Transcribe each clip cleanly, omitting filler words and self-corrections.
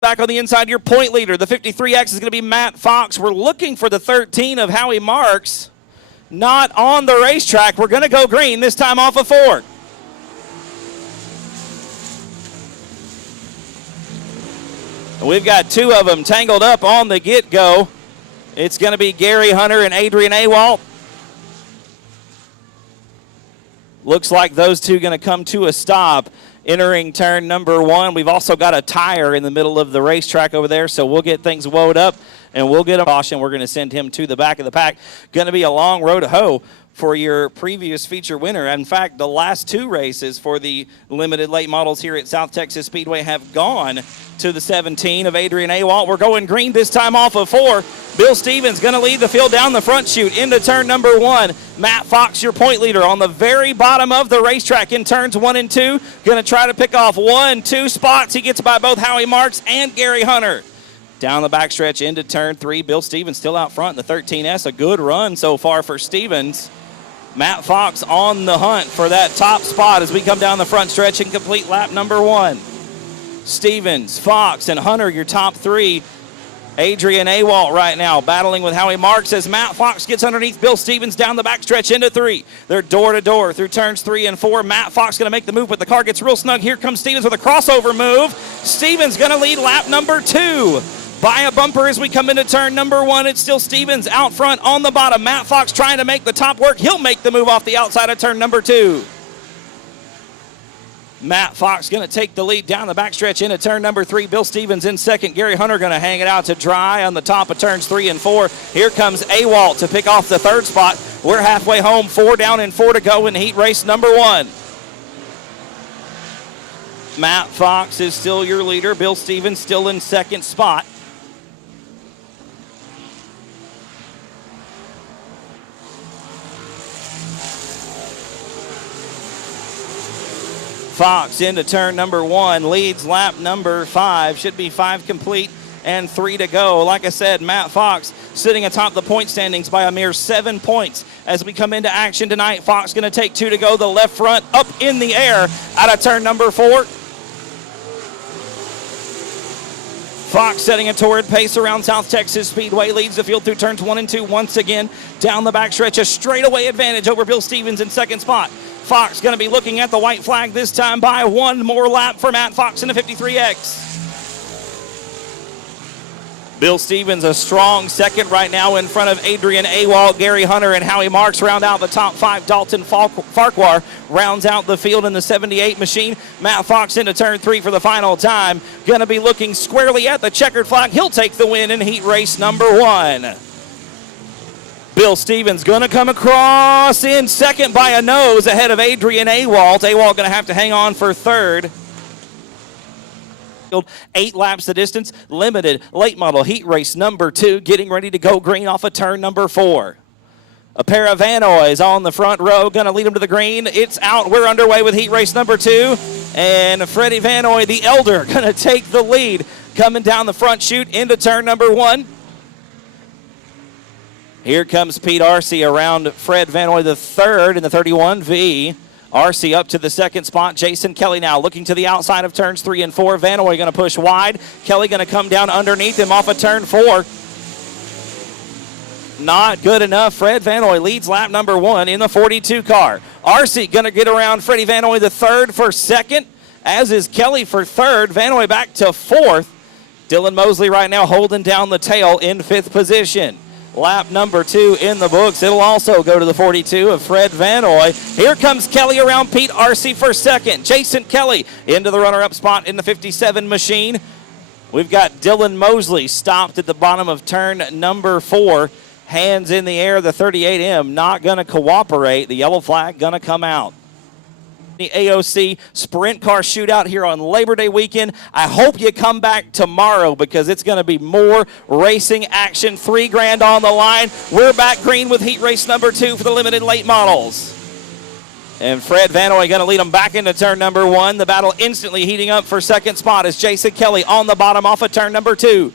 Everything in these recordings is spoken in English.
Back on the inside, your point leader. The 53X is going to be Matt Fox. We're looking for the 13 of Howie Marks. Not on the racetrack. We're going to go green, this time off of 4. We've got 2 of them tangled up on the get-go. It's going to be Gary Hunter and Adrian Awalt. Looks like those 2 going to come to a stop entering turn number 1. We've also got a tire in the middle of the racetrack over there, so we'll get things woed up and we'll get a caution. We're going to send him to the back of the pack. Going to be a long road to hoe for your previous feature winner. In fact, the last 2 races for the limited late models here at South Texas Speedway have gone to the 17 of Adrian Awalt. We're going green this time off of 4. Bill Stevens going to lead the field down the front chute into turn number 1. Matt Fox, your point leader, on the very bottom of the racetrack in turns 1 and 2. Going to try to pick off 1, 2 spots. He gets by both Howie Marks and Gary Hunter. Down the backstretch into turn 3. Bill Stevens still out front in the 13S. A good run so far for Stevens. Matt Fox on the hunt for that top spot as we come down the front stretch and complete lap number 1. Stevens, Fox, and Hunter, your top 3. Adrian Awalt right now battling with Howie Marks as Matt Fox gets underneath Bill Stevens down the backstretch into 3. They're door-to-door through turns 3 and 4. Matt Fox going to make the move, but the car gets real snug. Here comes Stevens with a crossover move. Stevens going to lead lap number 2. By a bumper as we come into turn number 1. It's still Stevens out front on the bottom. Matt Fox trying to make the top work. He'll make the move off the outside of turn number 2. Matt Fox going to take the lead down the backstretch into turn number 3. Bill Stevens in second. Gary Hunter going to hang it out to dry on the top of turns 3 and 4. Here comes Awalt to pick off the 3rd spot. We're halfway home. 4 down and 4 to go in heat race number 1. Matt Fox is still your leader. Bill Stevens still in second spot. Fox into turn number 1, leads lap number 5. Should be 5 complete and 3 to go. Like I said, Matt Fox sitting atop the point standings by a mere 7 points. As we come into action tonight, Fox going to take 2 to go. The left front up in the air out of turn number 4. Fox setting a torrid pace around South Texas Speedway, leads the field through turns 1 and 2 once again. Down the backstretch, a straightaway advantage over Bill Stevens in second spot. Fox going to be looking at the white flag this time by 1 more lap for Matt Fox in the 53X. Bill Stevens a strong second right now in front of Adrian Awalt. Gary Hunter and Howie Marks round out the top 5. Dalton Farquhar rounds out the field in the 78 machine. Matt Fox into turn 3 for the final time. Going to be looking squarely at the checkered flag. He'll take the win in heat race number 1. Bill Stevens going to come across in second by a nose ahead of Adrian Awalt. Awalt going to have to hang on for 3rd. 8 laps the distance, limited late model heat race number 2, getting ready to go green off of turn number 4. A pair of Vanoys on the front row, going to lead them to the green. It's out. We're underway with heat race number 2. And Freddie Vanoy, the elder, going to take the lead coming down the front chute into turn number 1. Here comes Pete Arce around Fred Vanoy the 3rd in the 31V. Arce up to the 2nd spot. Jason Kelly now looking to the outside of turns 3 and 4. Vanoy going to push wide. Kelly going to come down underneath him off of turn 4. Not good enough. Fred Vanoy leads lap number 1 in the 42 car. Arce going to get around Freddie Vanoy the 3rd for 2nd, as is Kelly for 3rd. Vanoy back to 4th. Dylan Mosley right now holding down the tail in 5th position. Lap number 2 in the books. It'll also go to the 42 of Fred Vanoy. Here comes Kelly around Pete Arce for 2nd. Jason Kelly into the runner-up spot in the 57 machine. We've got Dylan Mosley stopped at the bottom of turn number 4. Hands in the air. The 38M not going to cooperate. The yellow flag going to come out. The AOC Sprint Car Shootout here on Labor Day weekend. I hope you come back tomorrow because it's going to be more racing action. $3,000 on the line. We're back green with heat race number 2 for the limited late models. And Fred Vanoy going to lead them back into turn number 1. The battle instantly heating up for 2nd spot as Jason Kelly on the bottom off of turn number 2.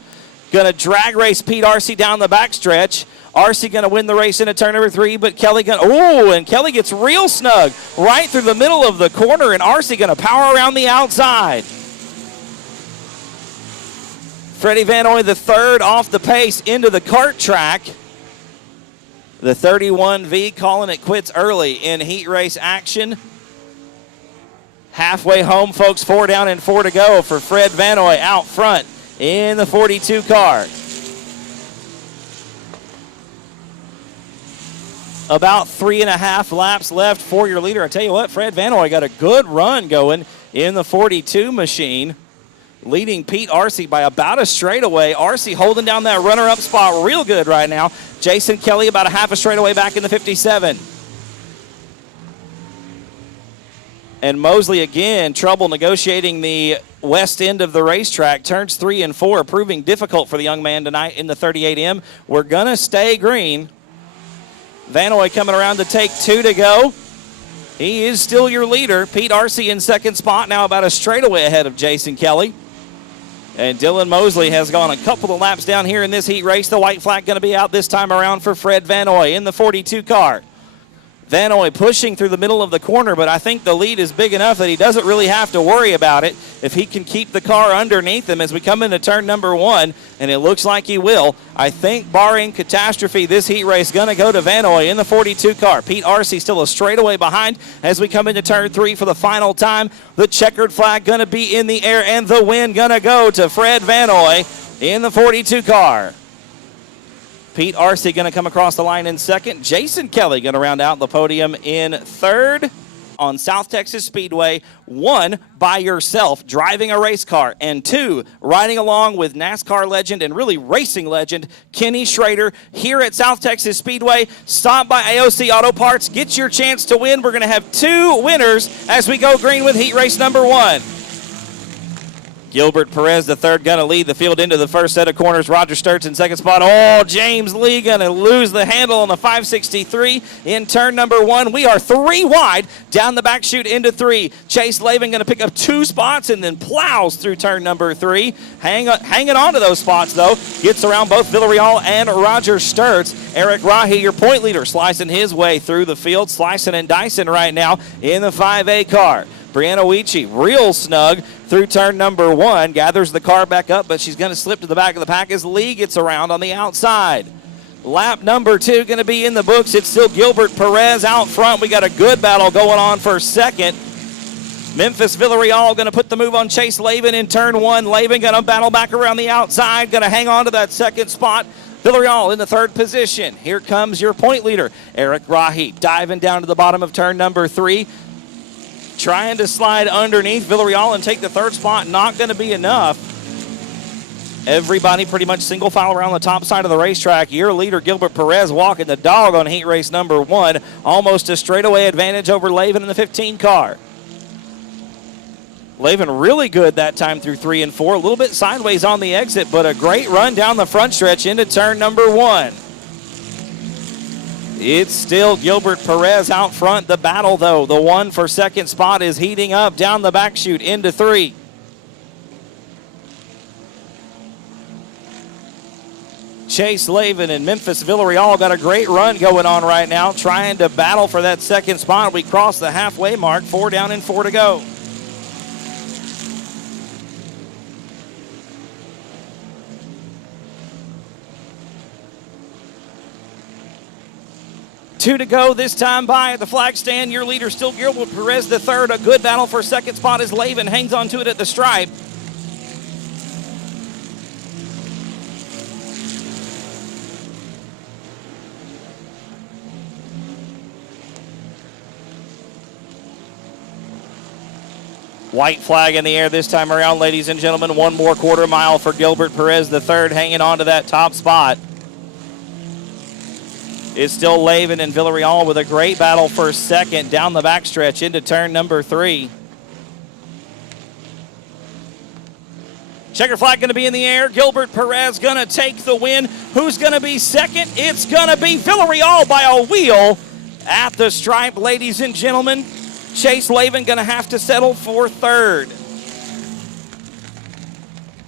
Going to drag race Pete Arce down the backstretch. Arce going to win the race into turn number 3, but Kelly and Kelly gets real snug right through the middle of the corner, and Arce going to power around the outside. Freddie Vanoy, the third, off the pace into the kart track. The 31V calling it quits early in heat race action. Halfway home, folks, 4 down and 4 to go for Fred Vanoy out front in the 42 car. About 3.5 laps left for your leader. I tell you what, Fred Vanoy got a good run going in the 42 machine, leading Pete Arce by about a straightaway. Arce holding down that runner-up spot real good right now. Jason Kelly about a half a straightaway back in the 57. And Mosley again, trouble negotiating the west end of the racetrack. Turns 3 and 4, proving difficult for the young man tonight in the 38M. We're going to stay green. Vanoy coming around to take 2 to go. He is still your leader. Pete Arce in second spot, now about a straightaway ahead of Jason Kelly. And Dylan Mosley has gone a couple of laps down here in this heat race. The white flag going to be out this time around for Fred Vanoy in the 42 car. Vanoy pushing through the middle of the corner, but I think the lead is big enough that he doesn't really have to worry about it if he can keep the car underneath him as we come into turn number 1, and it looks like he will. I think, barring catastrophe, this heat race going to go to Vanoy in the 42 car. Pete Arce still a straightaway behind as we come into turn 3 for the final time. The checkered flag going to be in the air, and the win going to go to Fred Vanoy in the 42 car. Pete Arce going to come across the line in second. Jason Kelly going to round out the podium in third. On South Texas Speedway, 1, by yourself, driving a race car, and 2, riding along with NASCAR legend and really racing legend Kenny Schrader here at South Texas Speedway. Stop by AOC Auto Parts. Get your chance to win. We're going to have 2 winners as we go green with heat race number 1. Gilbert Perez, the third, going to lead the field into the first set of corners. Roger Sturts in second spot. Oh, James Lee going to lose the handle on the 563 in turn number 1. We are 3 wide down the back chute into 3. Chase Lavin going to pick up 2 spots and then plows through turn number 3. Hanging on to those spots, though. Gets around both Villarreal and Roger Sturts. Eric Rahi, your point leader, slicing his way through the field, slicing and dicing right now in the 5A car. Brianna Weechie, real snug through turn number 1, gathers the car back up, but she's going to slip to the back of the pack as Lee gets around on the outside. Lap number 2 going to be in the books. It's still Gilbert Perez out front. We got a good battle going on for second. Memphis Villarreal going to put the move on Chase Lavin in turn 1. Lavin going to battle back around the outside, going to hang on to that second spot. Villarreal in the third position. Here comes your point leader, Eric Rahi, diving down to the bottom of turn number 3. Trying to slide underneath Villarreal and take the third spot. Not going to be enough. Everybody pretty much single file around the top side of the racetrack. Your leader, Gilbert Perez, walking the dog on heat race number 1. Almost a straightaway advantage over Lavin in the 15 car. Lavin really good that time through 3 and 4. A little bit sideways on the exit, but a great run down the front stretch into turn number 1. It's still Gilbert Perez out front. The battle, though, the 1 for second spot is heating up down the back chute into 3. Chase Lavin and Memphis Villarreal got a great run going on right now, trying to battle for that second spot. We crossed the halfway mark, 4 down and 4 to go. Two to go this time by at the flag stand. Your leader still Gilbert Perez the third. A good battle for second spot as Lavin hangs on to it at the stripe. White flag in the air this time around, ladies and gentlemen. 1 more quarter mile for Gilbert Perez the third, hanging on to that top spot. It's still Lavin and Villarreal with a great battle for second down the backstretch into turn number 3. Checker flag going to be in the air. Gilbert Perez going to take the win. Who's going to be second? It's going to be Villarreal by a wheel at the stripe, ladies and gentlemen. Chase Lavin going to have to settle for third.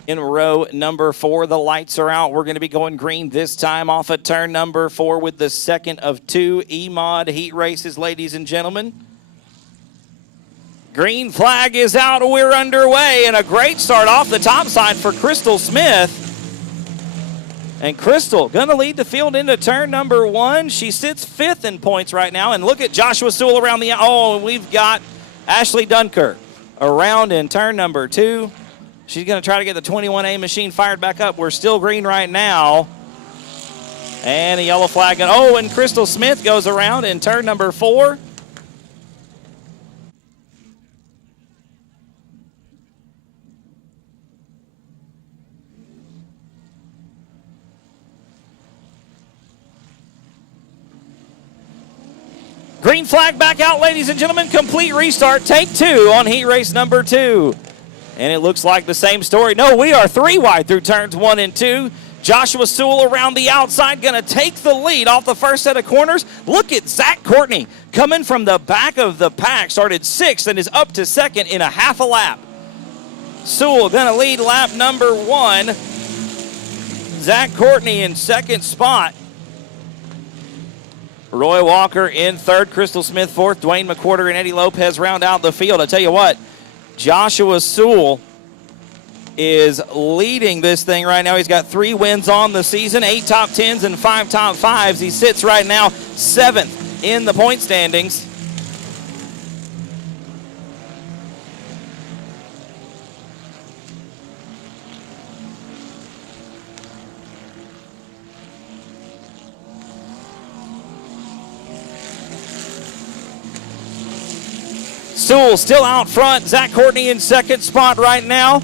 In row number 4, the lights are out. We're going to be going green this time off of turn number 4 with the second of 2 Emod Heat races, ladies and gentlemen. Green flag is out. We're underway, and a great start off the top side for Crystal Smith. And Crystal going to lead the field into turn number 1. She sits 5th in points right now. And look at Joshua Sewell around the, oh, we've got Ashley Dunker around in turn number 2. She's going to try to get the 21A machine fired back up. We're still green right now. And a yellow flag. Oh, and Crystal Smith goes around in turn number 4. Green flag back out, ladies and gentlemen. Complete restart. Take 2 on heat race number 2. And it looks like the same story. No, we are 3 wide through turns 1 and 2. Joshua Sewell around the outside, going to take the lead off the first set of corners. Look at Zach Courtney coming from the back of the pack. Started 6th and is up to 2nd in a half a lap. Sewell going to lead lap number 1. Zach Courtney in 2nd spot. Roy Walker in 3rd, Crystal Smith 4th, Dwayne McWhorter and Eddie Lopez round out the field. I tell you what, Joshua Sewell is leading this thing right now. He's got 3 wins on the season, 8 top 10s and 5 top 5s. He sits right now 7th in the point standings. Sewell still out front. Zach Courtney in 2nd spot right now.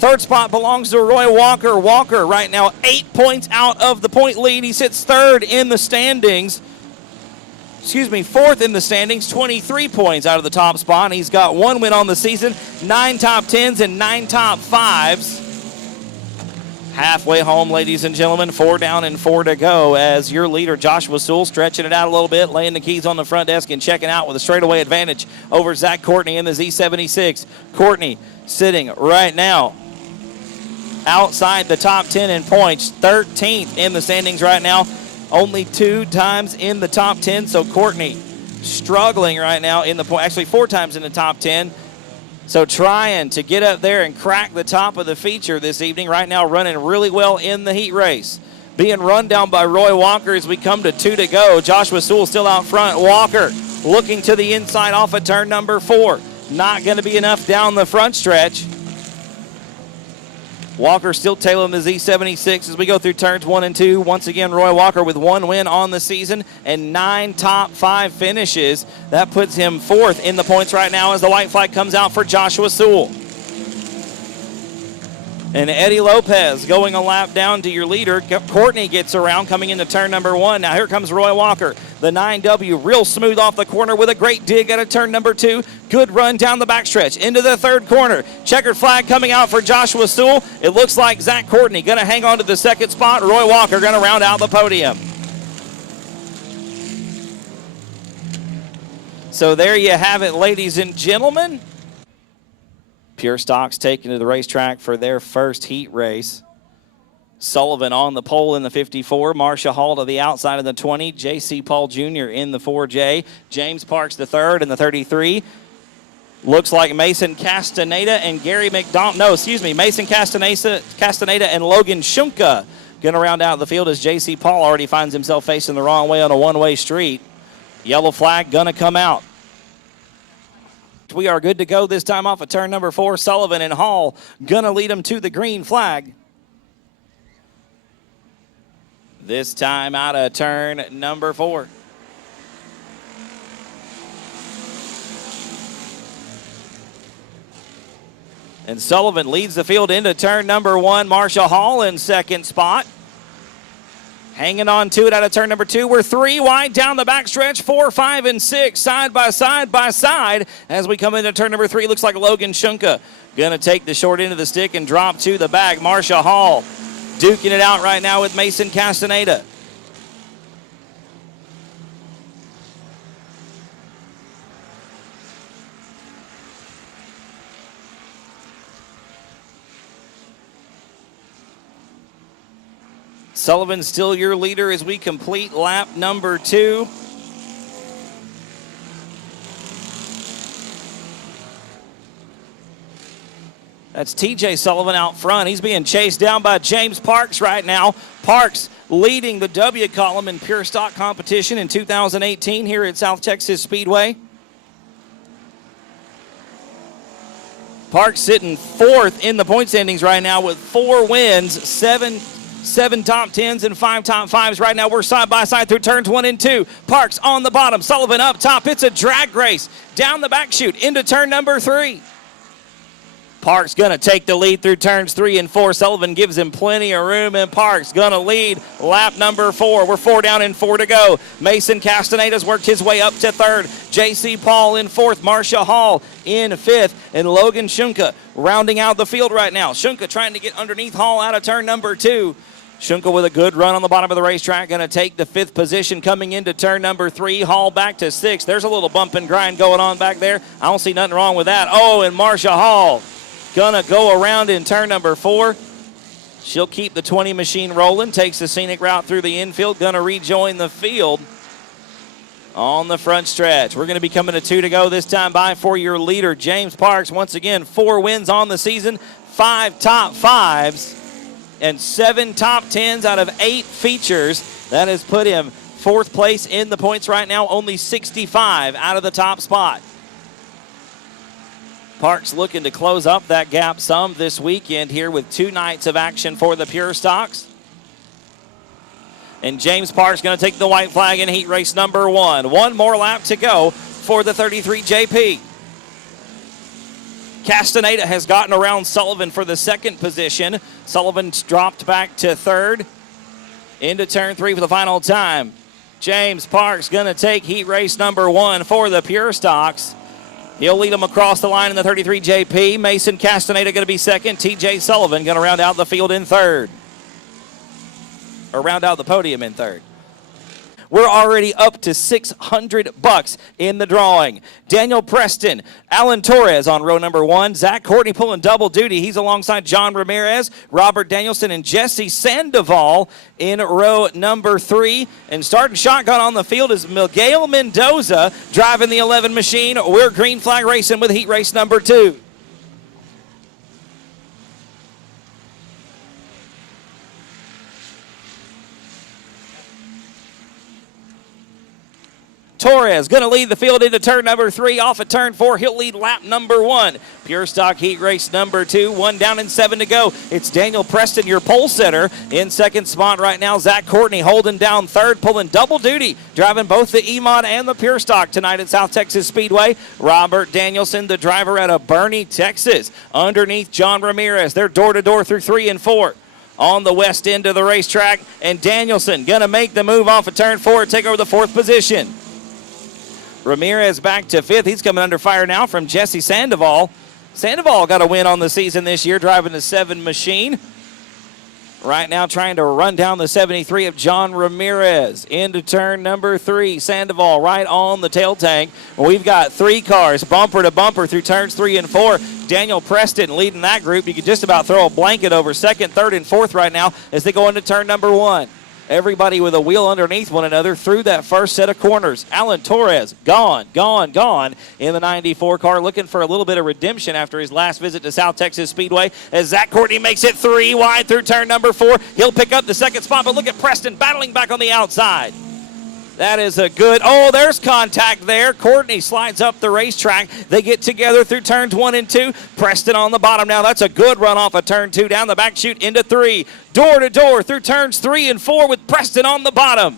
3rd spot belongs to Roy Walker. Walker right now 8 points out of the point lead. He sits 3rd in the standings. 4th in the standings, 23 points out of the top spot. He's got 1 win on the season, 9 top 10s and 9 top 5s. Halfway home, ladies and gentlemen, 4 down and 4 to go as your leader, Joshua Sewell, stretching it out a little bit, laying the keys on the front desk and checking out with a straightaway advantage over Zach Courtney in the Z76. Courtney sitting right now outside the top 10 in points, 13th in the standings right now, only 2 times in the top 10. So Courtney struggling right now in the point, actually 4 times in the top 10. So trying to get up there and crack the top of the feature this evening. Right now running really well in the heat race. Being run down by Roy Walker as we come to 2 to go. Joshua Sewell still out front. Walker looking to the inside off of turn number 4. Not going to be enough down the front stretch. Walker still tailing the Z76 as we go through turns 1 and 2. Once again, Roy Walker with 1 win on the season and 9 top 5 finishes. That puts him 4th in the points right now as the white flag comes out for Joshua Sewell. And Eddie Lopez going a lap down to your leader. Courtney gets around coming into turn number 1. Now here comes Roy Walker. The 9W real smooth off the corner with a great dig out of turn number 2. Good run down the backstretch into the 3rd corner. Checkered flag coming out for Joshua Sewell. It looks like Zach Courtney going to hang on to the 2nd spot. Roy Walker going to round out the podium. So there you have it, ladies and gentlemen. Pure Stock's taken to the racetrack for their first heat race. Sullivan on the pole in the 54. Marcia Hall to the outside of the 20. J.C. Paul Jr. in the 4J. James Parks the 3rd in the 33. Looks like Mason Castaneda and Gary McDonald. No, excuse me. Mason Castaneda and Logan Shunka going to round out the field as J.C. Paul already finds himself facing the wrong way on a one-way street. Yellow flag going to come out. We are good to go this time off of turn number 4. Sullivan and Hall going to lead them to the green flag. This time out of turn number 4. And Sullivan leads the field into turn number 1. Marcia Hall in 2nd spot. Hanging on to it out of turn number 2. We're 3 wide down the backstretch. 4, 5, and 6 side by side. As we come into turn number 3, looks like Logan Shunka going to take the short end of the stick and drop to the back. Marcia Hall duking it out right now with Mason Castaneda. Sullivan still your leader as we complete lap number 2. That's TJ Sullivan out front. He's being chased down by James Parks right now. Parks leading the W column in pure stock competition in 2018 here at South Texas Speedway. Parks sitting fourth in the point standings right now with 4 wins, seven top 10s and 5 top 5s right now. We're side by side through turns 1 and 2. Parks on the bottom, Sullivan up top. It's a drag race down the back chute into turn number 3. Parks going to take the lead through turns 3 and 4. Sullivan gives him plenty of room, and Parks going to lead lap number 4. We're 4 down and 4 to go. Mason Castaneda's worked his way up to 3rd. J.C. Paul in 4th. Marcia Hall in 5th. And Logan Shunka rounding out the field right now. Shunka trying to get underneath Hall out of turn number 2. Shunka with a good run on the bottom of the racetrack, going to take the 5th position coming into turn number 3. Hall back to 6th. There's a little bump and grind going on back there. I don't see nothing wrong with that. Oh, and Marcia Hall gonna go around in turn number 4. She'll keep the 20 machine rolling, takes the scenic route through the infield, gonna rejoin the field on the front stretch. We're gonna be coming to 2 to go this time by for your leader, James Parks. Once again, 4 wins on the season, 5 top 5s, and 7 top 10s out of 8 features. That has put him 4th place in the points right now, only 65 out of the top spot. Parks looking to close up that gap some this weekend here with 2 nights of action for the Pure Stocks. And James Parks going to take the white flag in heat race number 1. 1 more lap to go for the 33 JP. Castaneda has gotten around Sullivan for the 2nd position. Sullivan's dropped back to 3rd. Into turn 3 for the final time. James Parks going to take heat race number 1 for the Pure Stocks. He'll lead them across the line in the 33 JP. Mason Castaneda going to be 2nd. TJ Sullivan going to round out the field in 3rd. Or round out the podium in 3rd. We're already up to $600 in the drawing. Daniel Preston, Alan Torres on row number 1. Zach Courtney pulling double duty. He's alongside John Ramirez, Robert Danielson, and Jesse Sandoval in row number 3. And starting shotgun on the field is Miguel Mendoza driving the 11 machine. We're green flag racing with heat race number 2. Torres going to lead the field into turn number 3. Off at turn 4, he'll lead lap number 1. Pure Stock Heat Race number 2. 1 down and 7 to go. It's Daniel Preston, your pole setter, in 2nd spot right now. Zach Courtney holding down 3rd, pulling double duty, driving both the Emod and the Pure Stock tonight at South Texas Speedway. Robert Danielson, the driver out of Bernie, Texas, underneath John Ramirez. They're door-to-door through 3 and 4. On the west end of the racetrack, and Danielson going to make the move off of turn 4 and take over the 4th position. Ramirez back to 5th. He's coming under fire now from Jesse Sandoval. Sandoval got a win on the season this year, driving the 7 machine. Right now trying to run down the 73 of John Ramirez. Into turn number 3. Sandoval right on the tail tank. We've got 3 cars bumper to bumper through turns 3 and 4. Daniel Preston leading that group. You could just about throw a blanket over 2nd, 3rd, and 4th right now as they go into turn number 1. Everybody with a wheel underneath one another through that first set of corners. Alan Torres gone in the 94 car, looking for a little bit of redemption after his last visit to South Texas Speedway as Zach Courtney makes it 3 wide through turn number 4. He'll pick up the 2nd spot, but look at Preston battling back on the outside. That is a good, there's contact there. Courtney slides up the racetrack. They get together through turns 1 and 2. Preston on the bottom now. That's a good run off of turn 2, down the back chute into 3. Door to door through turns 3 and 4 with Preston on the bottom.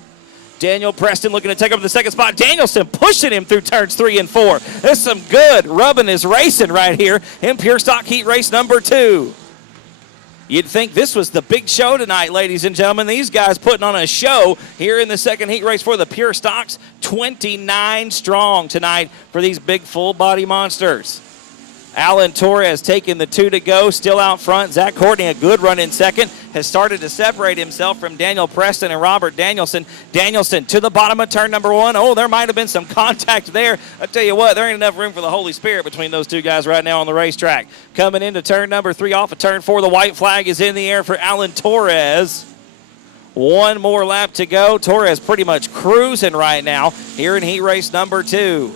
Daniel Preston looking to take up the 2nd spot. Danielson pushing him through turns 3 and 4. There's some good rubbing his racing right here in Pure Stock Heat Race number 2. You'd think this was the big show tonight, ladies and gentlemen. These guys putting on a show here in the 2nd heat race for the Pure Stocks. 29 strong tonight for these big full-body monsters. Alan Torres taking the 2 to go, still out front. Zach Courtney, a good run in 2nd, has started to separate himself from Daniel Preston and Robert Danielson. Danielson to the bottom of turn number 1. There might have been some contact there. I tell you what, there ain't enough room for the Holy Spirit between those 2 guys right now on the racetrack. Coming into turn number 3 off of turn 4, the white flag is in the air for Alan Torres. 1 more lap to go. Torres pretty much cruising right now here in heat race number 2.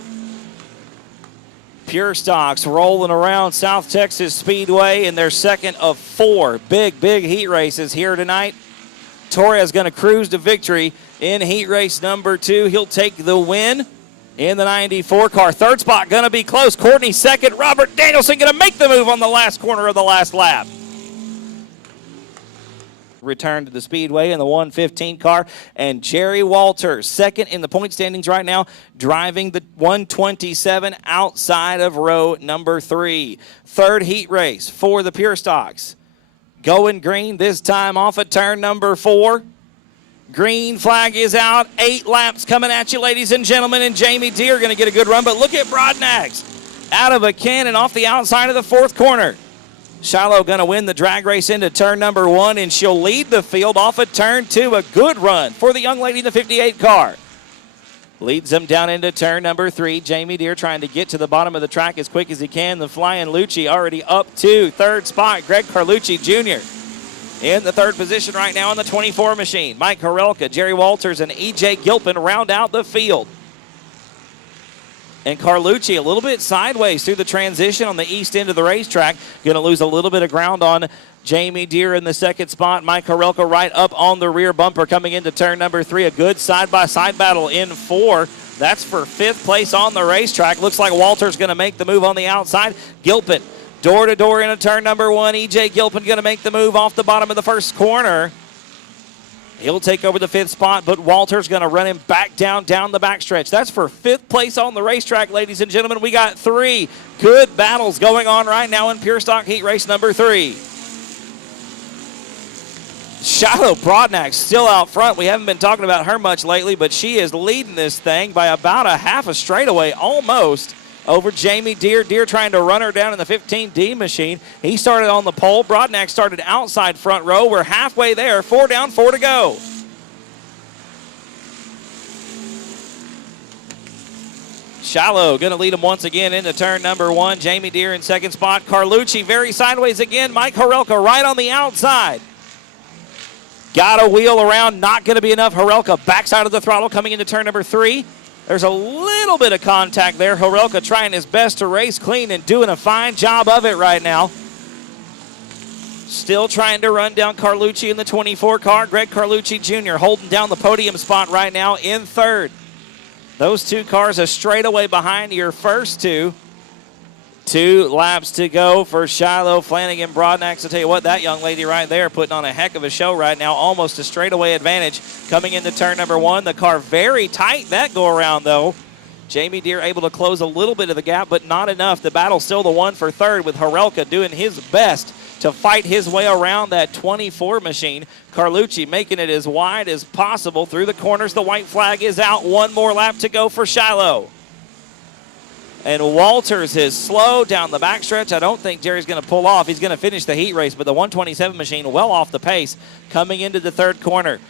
Pure Stocks rolling around South Texas Speedway in their second of 4 big heat races here tonight. Torres going to cruise to victory in heat race number 2. He'll take the win in the 94 car. Third spot going to be close. Courtney second. Robert Danielson going to make the move on the last corner of the last lap. Return to the Speedway in the 115 car, and Jerry Walters, second in the point standings right now, driving the 127 outside of row number 3. Third heat race for the Pure Stocks. Going green this time off of turn number 4. Green flag is out. 8 laps coming at you, ladies and gentlemen, and Jamie Deere going to get a good run, but look at Broadnax out of a cannon off the outside of the 4th corner. Shiloh going to win the drag race into turn number 1, and she'll lead the field off of turn 2. A good run for the young lady in the 58 car. Leads them down into turn number 3. Jamie Deere trying to get to the bottom of the track as quick as he can. The Flying Lucci already up to third spot. Greg Carlucci Jr. in the 3rd position right now in the 24 machine. Mike Horelka, Jerry Walters, and E.J. Gilpin round out the field. And Carlucci a little bit sideways through the transition on the east end of the racetrack. Going to lose a little bit of ground on Jamie Deere in the 2nd spot. Mike Horelka right up on the rear bumper coming into turn number 3. A good side-by-side battle in 4. That's for 5th place on the racetrack. Looks like Walter's going to make the move on the outside. Gilpin door-to-door into turn number 1. E.J. Gilpin going to make the move off the bottom of the 1st corner. He'll take over the 5th spot, but Walter's going to run him back down the backstretch. That's for 5th place on the racetrack, ladies and gentlemen. We got 3 good battles going on right now in Pure Stock Heat Race number 3. Shiloh Broadnax still out front. We haven't been talking about her much lately, but she is leading this thing by about a half a straightaway almost over Jamie Deere. Deere trying to run her down in the 15D machine. He started on the pole. Broadnax started outside front row. We're halfway there. 4 down, 4 to go. Shiloh going to lead him once again into turn number 1. Jamie Deere in 2nd spot. Carlucci very sideways again. Mike Horelka right on the outside. Got a wheel around. Not going to be enough. Horelka backside of the throttle coming into turn number 3. There's a little bit of contact there. Horelka trying his best to race clean and doing a fine job of it right now. Still trying to run down Carlucci in the 24 car. Greg Carlucci Jr. holding down the podium spot right now in 3rd. Those 2 cars are straightaway behind your first 2. 2 laps to go for Shiloh, Flanagan, Broadnax. I'll tell you what, that young lady right there putting on a heck of a show right now. Almost a straightaway advantage coming into turn number 1. The car very tight that go around though. Jamie Deere able to close a little bit of the gap, but not enough. The battle still the one for 3rd with Horelka doing his best to fight his way around that 24 machine. Carlucci making it as wide as possible through the corners. The white flag is out. 1 more lap to go for Shiloh. And Walters is slow down the backstretch. I don't think Jerry's going to pull off. He's going to finish the heat race, but the 127 machine well off the pace coming into the 3rd corner.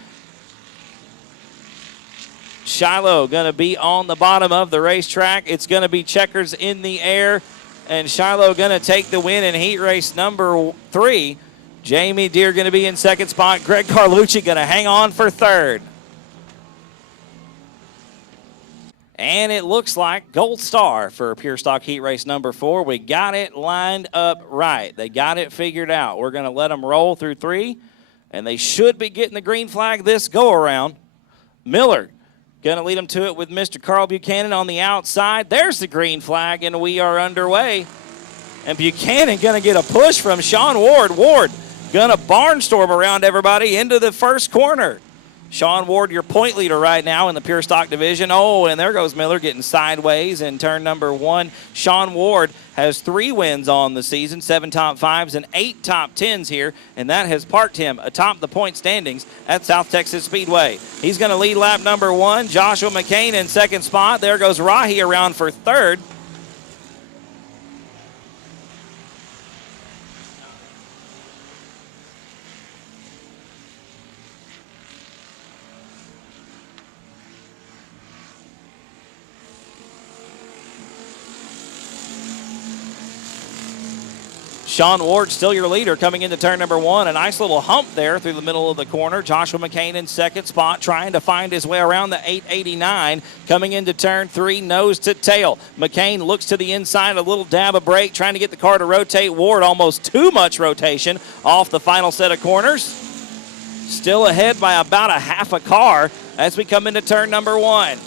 Shiloh going to be on the bottom of the racetrack. It's going to be checkers in the air, and Shiloh going to take the win in heat race number 3. Jamie Deere going to be in 2nd spot. Greg Carlucci going to hang on for 3rd. And it looks like gold star for Pure Stock Heat Race number 4. We got it lined up right. They got it figured out. We're going to let them roll through 3, and they should be getting the green flag this go-around. Miller going to lead them to it with Mr. Carl Buchanan on the outside. There's the green flag, and we are underway. And Buchanan going to get a push from Sean Ward. Ward going to barnstorm around everybody into the 1st corner. Sean Ward, your point leader right now in the Pure Stock division. Oh, and there goes Miller getting sideways in turn number 1. Sean Ward has 3 wins on the season, 7 top 5s and 8 top 10s here, and that has parked him atop the point standings at South Texas Speedway. He's going to lead lap number 1. Joshua McCain in 2nd spot. There goes Rahi around for 3rd. Sean Ward still your leader coming into turn number 1. A nice little hump there through the middle of the corner. Joshua McCain in second spot trying to find his way around the 889. Coming into turn 3, nose to tail. McCain looks to the inside, a little dab of brake, trying to get the car to rotate. Ward almost too much rotation off the final set of corners. Still ahead by about a half a car as we come into turn number 1.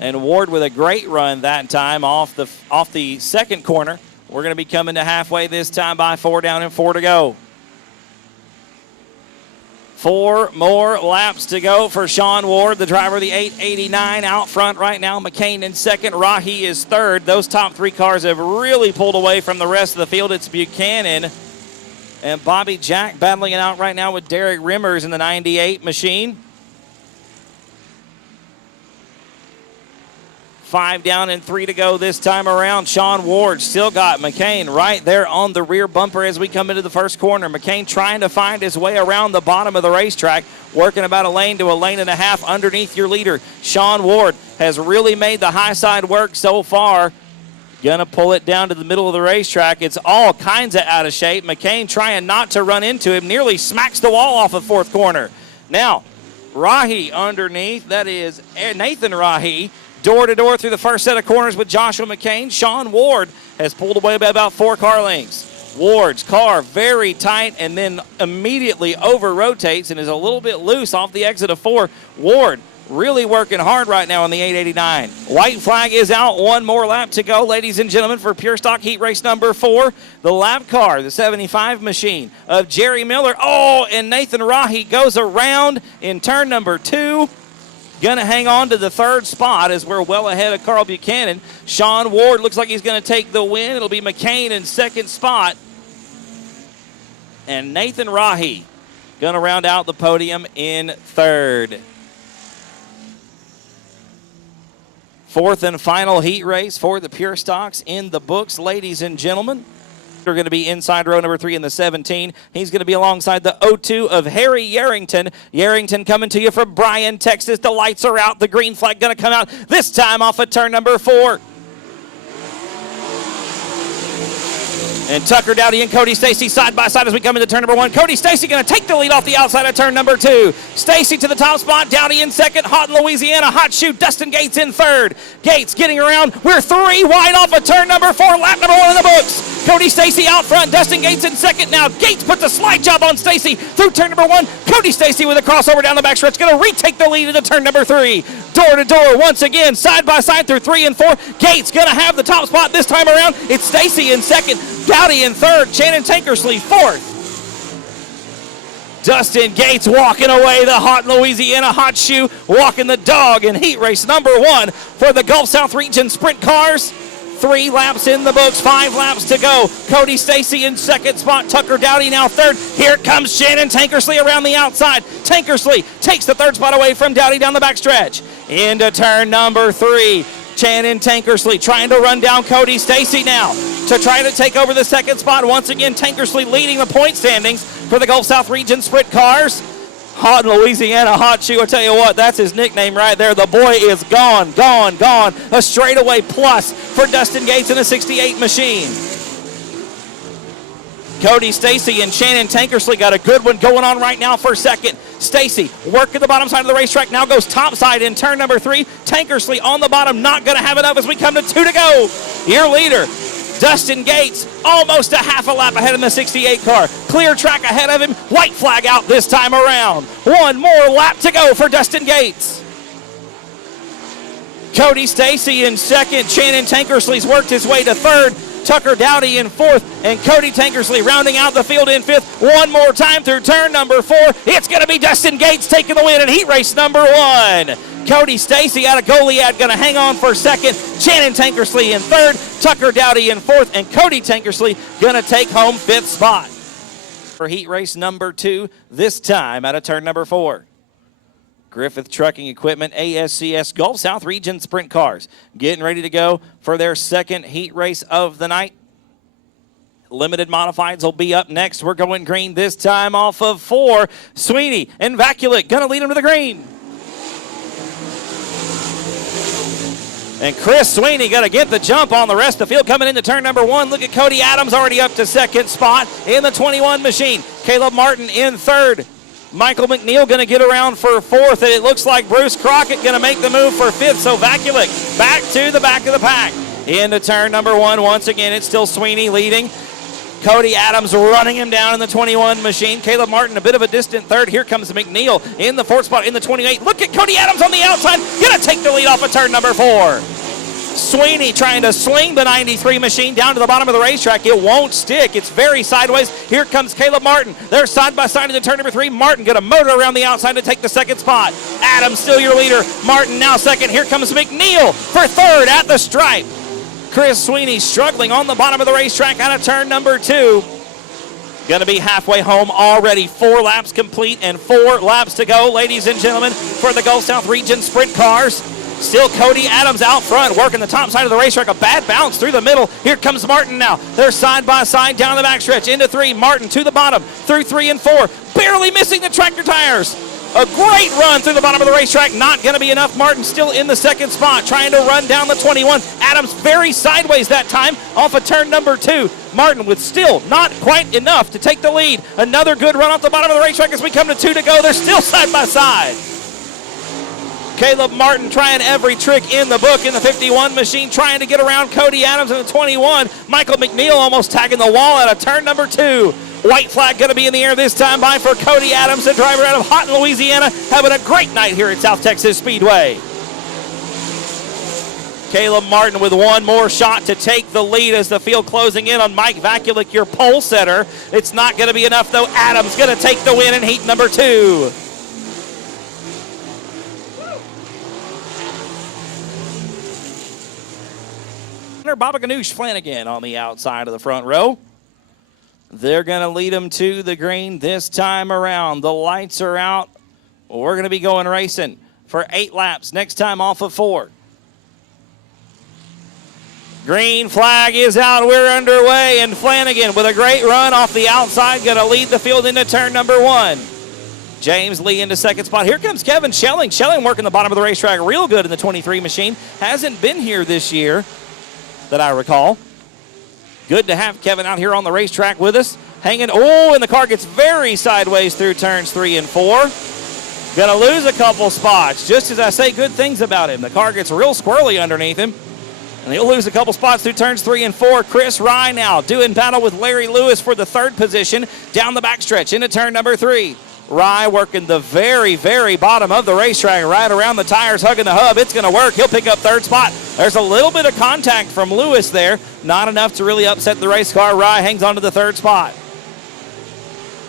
And Ward with a great run that time off the second corner. We're going to be coming to halfway this time by 4 down and 4 to go. 4 more laps to go for Sean Ward, the driver of the 889 out front right now. McCain in second. Rahi is third. Those top 3 cars have really pulled away from the rest of the field. It's Buchanan and Bobby Jack battling it out right now with Derek Rimmers in the 98 machine. 5 down and 3 to go this time around. Sean Ward still got McCain right there on the rear bumper as we come into the first corner. McCain trying to find his way around the bottom of the racetrack, working about a lane to a lane and a half underneath your leader. Sean Ward has really made the high side work so far. Gonna pull it down to the middle of the racetrack. It's all kinds of out of shape. McCain trying not to run into him, nearly smacks the wall off of fourth corner. Now, Rahi underneath, that is Nathan Rahi, door to door through the first set of corners with Joshua McCain. Sean Ward has pulled away by about 4 car lengths. Ward's car very tight and then immediately over rotates and is a little bit loose off the exit of 4. Ward really working hard right now on the 889. White flag is out. 1 more lap to go, ladies and gentlemen, for Pure Stock Heat Race number 4. The lap car, the 75 machine of Jerry Miller. Oh, and Nathan Rahi goes around in turn number 2. Going to hang on to the 3rd spot as we're well ahead of Carl Buchanan. Sean Ward looks like he's going to take the win. It'll be McCain in 2nd spot. And Nathan Rahi going to round out the podium in 3rd. 4th and final heat race for the Pure Stocks in the books, ladies and gentlemen. They're going to be inside row number 3 in the 17. He's going to be alongside the 02 of Harry Yarrington. Yarrington coming to you from Bryan, Texas. The lights are out. The green flag going to come out this time off of turn number 4. And Tucker Dowdy and Cody Stacy side by side as we come into turn number 1. Cody Stacy going to take the lead off the outside of turn number 2. Stacy to the top spot. Dowdy in 2nd. Hot in Louisiana. Hot shoot. Dustin Gates in 3rd. Gates getting around. We're 3 wide off of turn number 4. Lap number 1 in the books. Cody Stacy out front. Dustin Gates in 2nd. Now Gates puts a slide job on Stacy through turn number 1. Cody Stacy with a crossover down the backstretch. Going to retake the lead into turn number 3. Door to door once again. Side by side through 3 and 4. Gates going to have the top spot this time around. It's Stacy in 2nd. Dowdy in 3rd. Shannon Tankersley 4th. Dustin Gates walking away. The Hot Louisiana Hot Shoe walking the dog in heat race number 1 for the Gulf South Region Sprint Cars. 3 laps in the books, 5 laps to go. Cody Stacy in 2nd spot. Tucker Dowdy now 3rd. Here comes Shannon Tankersley around the outside. Tankersley takes the 3rd spot away from Dowdy down the backstretch. Into turn number 3. Shannon Tankersley trying to run down Cody Stacy now to try to take over the 2nd spot. Once again, Tankersley leading the point standings for the Gulf South Region Sprint Cars. Hot in Louisiana Hot Shoe, I tell you what, that's his nickname right there. The boy is gone, gone, gone. A straightaway plus for Dustin Gates in a 68 machine. Cody Stacy and Shannon Tankersley got a good one going on right now for 2nd. Stacy working the bottom side of the racetrack, now goes top side in turn number 3. Tankersley on the bottom, not going to have enough as we come to 2 to go. Your leader, Dustin Gates, almost a half a lap ahead in the 68 car. Clear track ahead of him. White flag out this time around. 1 more lap to go for Dustin Gates. Cody Stacy in 2nd. Shannon Tankersley's worked his way to 3rd. Tucker Dowdy in 4th. And Cody Tankersley rounding out the field in 5th. 1 more time through turn number 4. It's going to be Dustin Gates taking the win in heat race number 1. Cody Stacy out of Goliad going to hang on for 2nd. Shannon Tankersley in 3rd. Tucker Dowdy in 4th. And Cody Tankersley going to take home 5th spot for heat race number 2, this time out of turn number 4. Griffith Trucking Equipment, ASCS Gulf South Region Sprint Cars getting ready to go for their 2nd heat race of the night. Limited modifieds will be up next. We're going green this time off of 4. Sweeney and Vaculek going to lead them to the green. And Chris Sweeney got to get the jump on the rest of the field coming into turn number 1. Look at Cody Adams already up to second spot in the 21 machine. Caleb Martin in third. Michael McNeil going to get around for fourth, and it looks like Bruce Crockett going to make the move for fifth. So Vakulik back to the back of the pack. Into turn number 1. Once again, it's still Sweeney leading. Cody Adams running him down in the 21 machine. Caleb Martin a bit of a distant third. Here comes McNeil in the fourth spot in the 28. Look at Cody Adams on the outside. Going to take the lead off of turn number 4. Sweeney trying to sling the 93 machine down to the bottom of the racetrack. It won't stick. It's very sideways. Here comes Caleb Martin. They're side by side in the turn number 3. Martin going to motor around the outside to take the second spot. Adams still your leader. Martin now second. Here comes McNeil for third at the stripe. Chris Sweeney struggling on the bottom of the racetrack out of turn number 2. Going to be halfway home already. 4 laps complete and 4 laps to go, ladies and gentlemen, for the Gulf South Region Sprint Cars. Still Cody Adams out front, working the top side of the racetrack. A bad bounce through the middle. Here comes Martin now. They're side by side down the backstretch. Into 3. Martin to the bottom. Through 3 and 4. Barely missing the tractor tires. A great run through the bottom of the racetrack. Not going to be enough. Martin still in the second spot, trying to run down the 21. Adams very sideways that time off of turn number 2. Martin with still not quite enough to take the lead. Another good run off the bottom of the racetrack as we come to 2 to go. They're still side by side. Caleb Martin trying every trick in the book in the 51 machine, trying to get around Cody Adams in the 21. Michael McNeil almost tagging the wall out of turn number 2. White flag going to be in the air this time by for Cody Adams, the driver out of Houghton, Louisiana, having a great night here at South Texas Speedway. Caleb Martin with one more shot to take the lead as the field closing in on Mike Vakulik, your pole setter. It's not going to be enough, though. Adams going to take the win in heat number 2. Baba Ganoush Flanagan on the outside of the front row. They're going to lead him to the green this time around. The lights are out. We're going to be going racing for 8 laps. Next time off of 4. Green flag is out. We're underway. And Flanagan with a great run off the outside. Going to lead the field into turn number 1. James Lee into second spot. Here comes Kevin Schelling. Schelling working the bottom of the racetrack real good in the 23 machine. Hasn't been here this year that I recall. Good to have Kevin out here on the racetrack with us. Hanging, and the car gets very sideways through turns 3 and 4. Gonna lose a couple spots. Just as I say good things about him, the car gets real squirrely underneath him. And he'll lose a couple spots through turns 3 and 4. Chris Rye now doing battle with Larry Lewis for the 3rd position down the backstretch into turn number 3. Rye working the very, very bottom of the racetrack, right around the tires, hugging the hub. It's going to work. He'll pick up 3rd spot. There's a little bit of contact from Lewis there. Not enough to really upset the race car. Rye hangs on to the 3rd spot.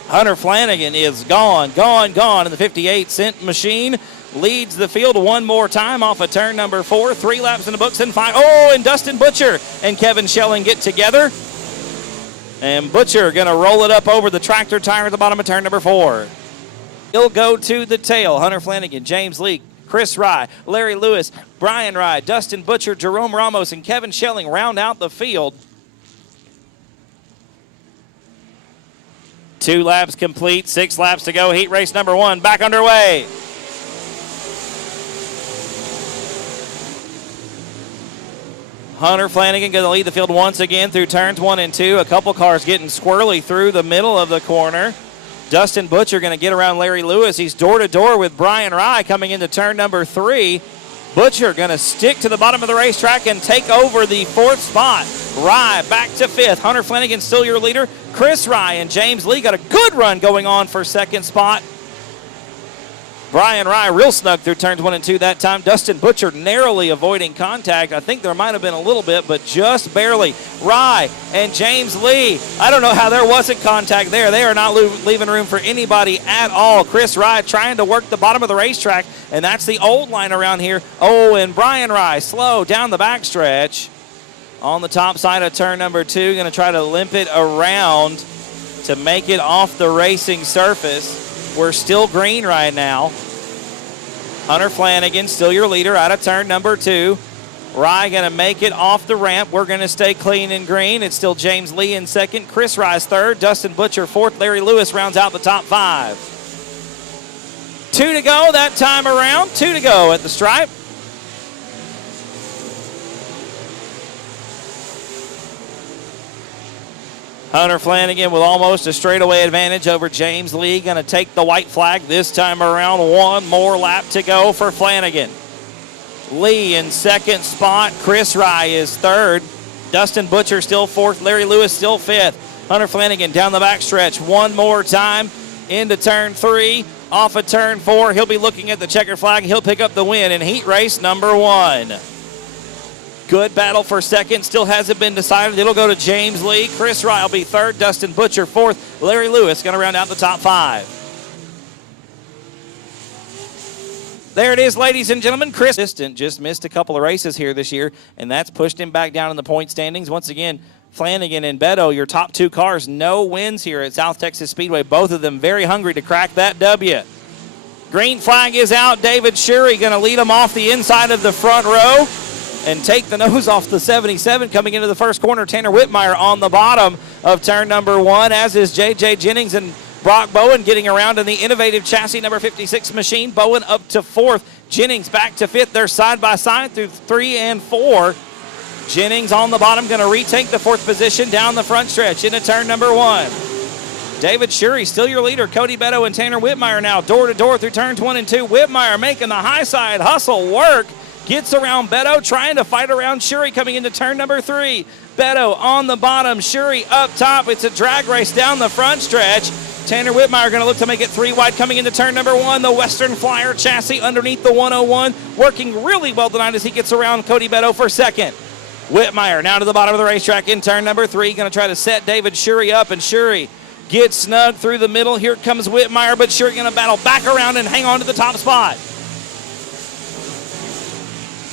Hunter Flanagan is gone in the 58 cent machine. Leads the field one more time off of turn number 4. 3 laps in the books and 5. And Dustin Butcher and Kevin Schelling get together. And Butcher going to roll it up over the tractor tire at the bottom of turn number 4. He'll go to the tail. Hunter Flanagan, James Lee, Chris Rye, Larry Lewis, Brian Rye, Dustin Butcher, Jerome Ramos, and Kevin Schelling round out the field. 2 laps complete, 6 laps to go. Heat race number 1 back underway. Hunter Flanagan going to lead the field once again through turns 1 and 2. A couple cars getting squirrely through the middle of the corner. Dustin Butcher going to get around Larry Lewis. He's door-to-door with Brian Rye coming into turn number 3. Butcher going to stick to the bottom of the racetrack and take over the 4th spot. Rye back to 5th. Hunter Flanagan still your leader. Chris Rye and James Lee got a good run going on for 2nd spot. Brian Rye real snug through turns 1 and 2 that time. Dustin Butcher narrowly avoiding contact. I think there might have been a little bit, but just barely. Rye and James Lee. I don't know how there wasn't contact there. They are not leaving room for anybody at all. Chris Rye trying to work the bottom of the racetrack, and that's the old line around here. And Brian Rye slow down the backstretch. On the top side of turn number 2, going to try to limp it around to make it off the racing surface. We're still green right now. Hunter Flanagan, still your leader out of turn number 2. Rye going to make it off the ramp. We're going to stay clean and green. It's still James Lee in 2nd. Chris Rye's 3rd. Dustin Butcher 4th. Larry Lewis rounds out the top 5. 2 to go that time around. 2 to go at the stripe. Hunter Flanagan with almost a straightaway advantage over James Lee. Going to take the white flag this time around. One more lap to go for Flanagan. Lee in second spot. Chris Rye is third. Dustin Butcher still fourth. Larry Lewis still fifth. Hunter Flanagan down the backstretch one more time into turn 3. Off of turn 4. He'll be looking at the checker flag. He'll pick up the win in heat race number 1. Good battle for second. Still hasn't been decided. It'll go to James Lee. Chris Rye will be third. Dustin Butcher fourth. Larry Lewis going to round out the top 5. There it is, ladies and gentlemen. Chris just missed a couple of races here this year, and that's pushed him back down in the point standings. Once again, Flanagan and Beto, your top 2 cars, no wins here at South Texas Speedway. Both of them very hungry to crack that W. Green flag is out. David Shurey going to lead them off the inside of the front row and take the nose off the 77 coming into the first corner. Tanner Whitmire on the bottom of turn number 1, as is J.J. Jennings and Brock Bowen getting around in the innovative chassis number 56 machine. Bowen up to 4th. Jennings back to 5th. They're side by side through 3 and 4. Jennings on the bottom going to retake the 4th position down the front stretch into turn number 1. David Shurey still your leader. Cody Beto and Tanner Whitmire now door to door through turns 1 and 2. Whitmire making the high side hustle work. Gets around Beto, trying to fight around Shurey coming into turn number 3. Beto on the bottom, Shurey up top. It's a drag race down the front stretch. Tanner Whitmire going to look to make it 3 wide coming into turn number 1. The Western Flyer chassis underneath the 101, working really well tonight as he gets around Cody Beto for second. Whitmire now to the bottom of the racetrack in turn number 3. Going to try to set David Shurey up, and Shurey gets snug through the middle. Here comes Whitmire, but Shurey going to battle back around and hang on to the top spot.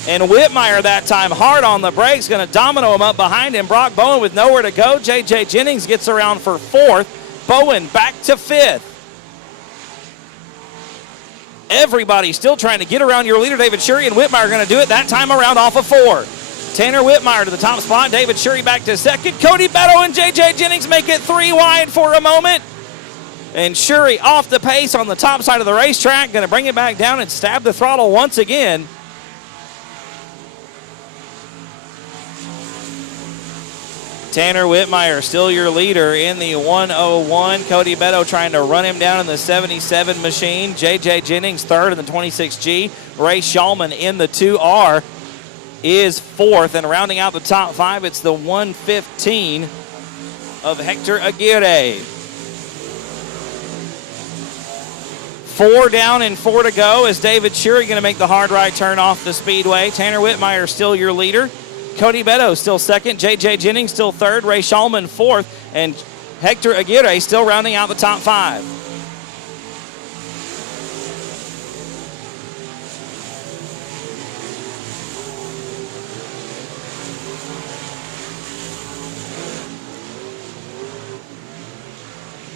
And Whitmire that time hard on the brakes, going to domino him up behind him. Brock Bowen with nowhere to go. J.J. Jennings gets around for 4th. Bowen back to 5th. Everybody still trying to get around your leader, David Shurey, and Whitmire going to do it that time around off of 4. Tanner Whitmire to the top spot. David Shurey back to 2nd. Cody Beto and J.J. Jennings make it 3 wide for a moment. And Shurey off the pace on the top side of the racetrack. Going to bring it back down and stab the throttle once again. Tanner Whitmire still your leader in the 101. Cody Beto trying to run him down in the 77 machine. J.J. Jennings third in the 26G. Ray Shulman in the 2R is 4th. And rounding out the top 5, it's the 115 of Hector Aguirre. 4 down and 4 to go as David Shurey going to make the hard right turn off the speedway. Tanner Whitmire still your leader. Cody Beto still 2nd. J.J. Jennings still 3rd. Ray Shulman 4th. And Hector Aguirre still rounding out the top 5.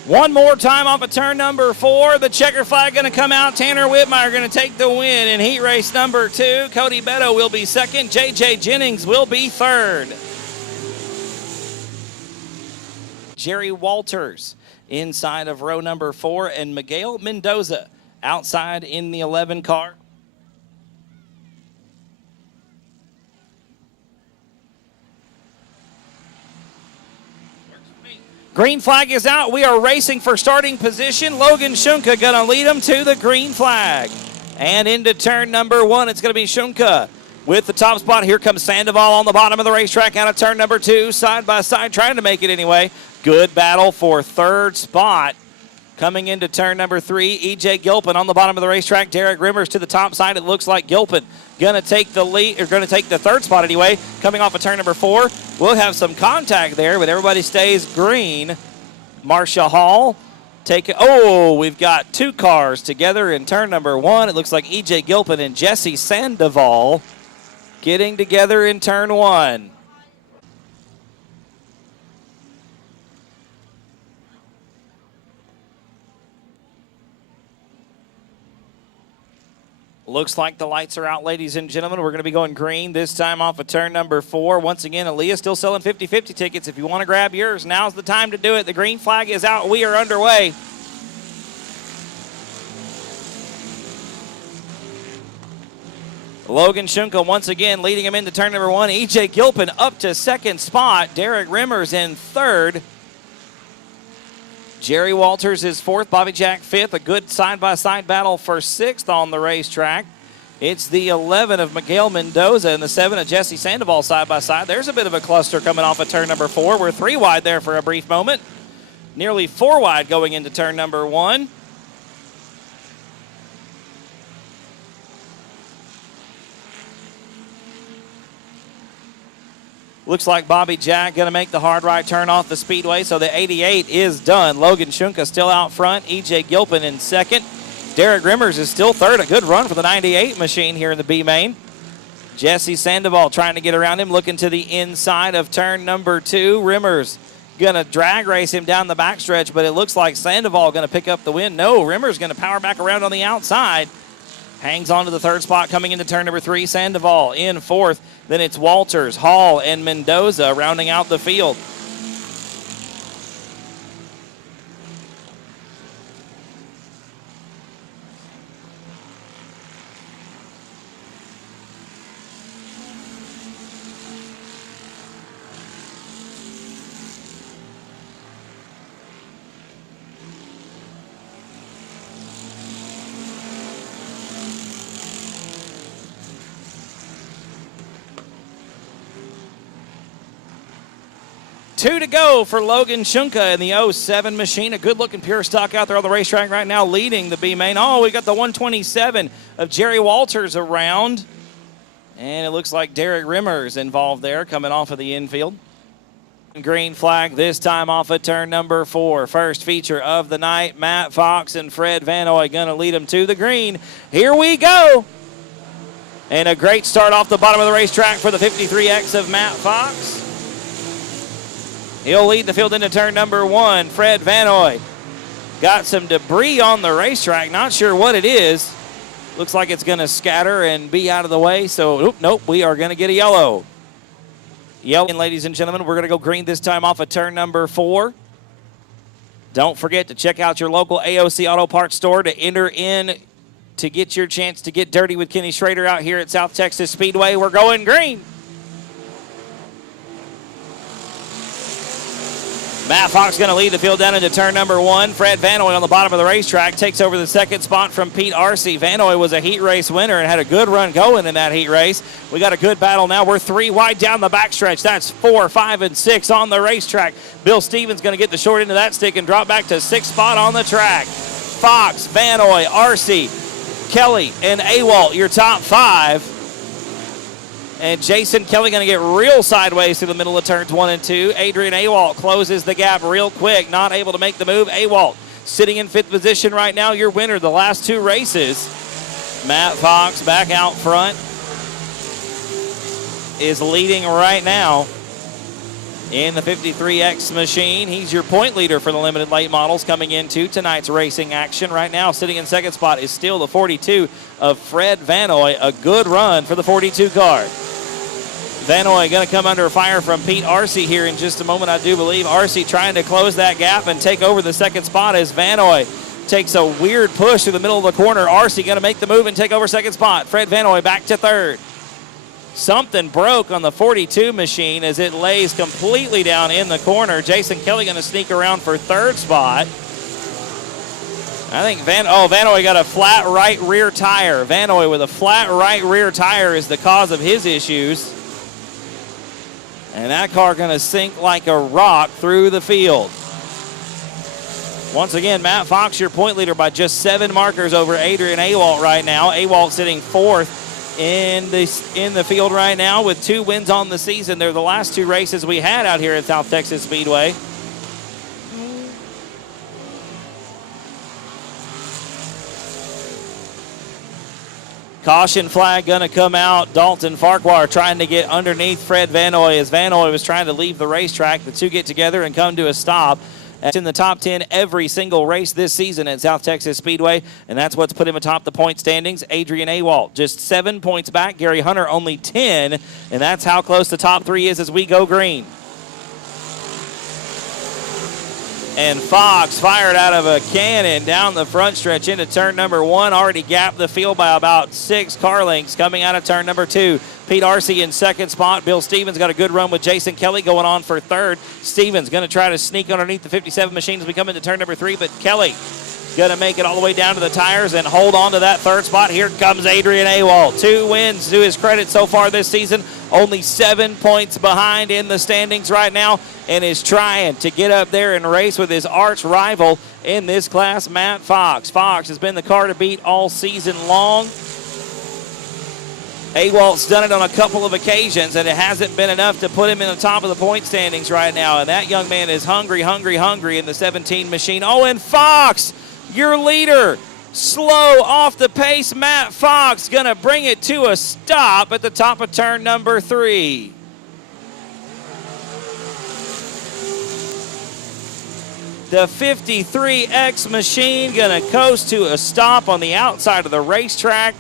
One more time off of turn number 4. The checker flag going to come out. Tanner Whitmire going to take the win in heat race number 2. Cody Beto will be 2nd. J.J. Jennings will be 3rd. Jerry Walters inside of row number 4, and Miguel Mendoza outside in the 11 car. Green flag is out. We are racing for starting position. Logan Shunka going to lead them to the green flag. And into turn number 1, it's going to be Shunka with the top spot. Here comes Sandoval on the bottom of the racetrack out of turn number 2, side by side, trying to make it anyway. Good battle for 3rd spot. Coming into turn number 3, E.J. Gilpin on the bottom of the racetrack. Derek Rimmers to the top side. It looks like Gilpin going to take the lead, or going to take the 3rd spot anyway. Coming off of turn number 4, we'll have some contact there, but everybody stays green. Marcia Hall we've got 2 cars together in turn number 1. It looks like E.J. Gilpin and Jesse Sandoval getting together in turn 1. Looks like the lights are out, ladies and gentlemen. We're going to be going green this time off of turn number 4. Once again, Aaliyah still selling 50-50 tickets. If you want to grab yours, now's the time to do it. The green flag is out. We are underway. Logan Shunka once again leading him into turn number 1. E.J. Gilpin up to 2nd spot. Derek Rimmers in 3rd. Jerry Walters is 4th, Bobby Jack 5th. A good side-by-side battle for 6th on the racetrack. It's the 11 of Miguel Mendoza and the 7 of Jesse Sandoval side-by-side. There's a bit of a cluster coming off of turn number 4. We're 3 wide there for a brief moment. Nearly 4 wide going into turn number 1. Looks like Bobby Jack going to make the hard right turn off the Speedway, so the 88 is done. Logan Shunka still out front. E.J. Gilpin in 2nd. Derek Rimmers is still 3rd. A good run for the 98 machine here in the B main. Jesse Sandoval trying to get around him, looking to the inside of turn number 2. Rimmers going to drag race him down the backstretch, but it looks like Sandoval going to pick up the win. No, Rimmers going to power back around on the outside. Hangs on to the 3rd spot coming into turn number 3. Sandoval in 4th. Then it's Walters, Hall, and Mendoza rounding out the field. Two to go for Logan Shunka in the 07 machine. A good-looking pure stock out there on the racetrack right now, leading the B main. Oh, we got the 127 of Jerry Walters around. And it looks like Derek Rimmers involved there, coming off of the infield. Green flag this time off of turn number 4. First feature of the night. Matt Fox and Fred Vanoy going to lead them to the green. Here we go. And a great start off the bottom of the racetrack for the 53X of Matt Fox. He'll lead the field into turn number 1. Fred Vanoy got some debris on the racetrack. Not sure what it is. Looks like it's going to scatter and be out of the way. So, nope, we are going to get a yellow. Yellow, and ladies and gentlemen, we're going to go green this time off of turn number 4. Don't forget to check out your local AOC Auto Parts store to enter in to get your chance to get dirty with Kenny Schrader out here at South Texas Speedway. We're going green. Matt Fox going to lead the field down into turn number 1. Fred Vanoy on the bottom of the racetrack takes over the 2nd spot from Pete Arce. Vanoy was a heat race winner and had a good run going in that heat race. We got a good battle now. We're 3 wide down the backstretch. That's 4, 5, and 6 on the racetrack. Bill Stevens going to get the short end of that stick and drop back to 6th spot on the track. Fox, Vanoy, Arce, Kelly, and Awalt, your top 5. And Jason Kelly going to get real sideways to the middle of turns 1 and 2. Adrian Awalt closes the gap real quick, not able to make the move. Awalt sitting in 5th position right now, your winner the last 2 races. Matt Fox back out front is leading right now in the 53X machine. He's your point leader for the limited late models coming into tonight's racing action. Right now, sitting in 2nd spot is still the 42 of Fred Vanoy. A good run for the 42 car. Vanoy going to come under fire from Pete Arce here in just a moment, I do believe. Arce trying to close that gap and take over the 2nd spot as Vanoy takes a weird push through the middle of the corner. Arce going to make the move and take over 2nd spot. Fred Vanoy back to 3rd. Something broke on the 42 machine as it lays completely down in the corner. Jason Kelly going to sneak around for 3rd spot. I think Vanoy got a flat right rear tire. Vanoy with a flat right rear tire is the cause of his issues. And that car going to sink like a rock through the field. Once again, Matt Fox, your point leader by just 7 markers over Adrian Awalt right now. Awalt sitting 4th in the field right now with 2 wins on the season. They're the last 2 races we had out here at South Texas Speedway. Caution flag going to come out. Dalton Farquhar trying to get underneath Fred Vanoy as Vanoy was trying to leave the racetrack. The 2 get together and come to a stop. It's in the top 10 every single race this season at South Texas Speedway, and that's what's put him atop the point standings. Adrian Awalt just 7 points back. Gary Hunter only 10, and that's how close the top 3 is as we go green. And Fox fired out of a cannon down the front stretch into turn number 1. Already gapped the field by about 6 car lengths coming out of turn number 2. Pete Arcee in second spot. Bill Stevens got a good run with Jason Kelly going on for third. Stevens going to try to sneak underneath the 57 machine as we come into turn number 3, but Kelly going to make it all the way down to the tires and hold on to that third spot. Here comes Adrian Awalt. 2 wins to his credit so far this season. Only 7 points behind in the standings right now and is trying to get up there and race with his arch rival in this class, Matt Fox. Fox has been the car to beat all season long. Awalt's done it on a couple of occasions, and it hasn't been enough to put him in the top of the point standings right now. And that young man is hungry in the 17 machine. Oh, and Fox, your leader, slow off the pace. Matt Fox going to bring it to a stop at the top of turn number 3. The 53X machine going to coast to a stop on the outside of the racetrack.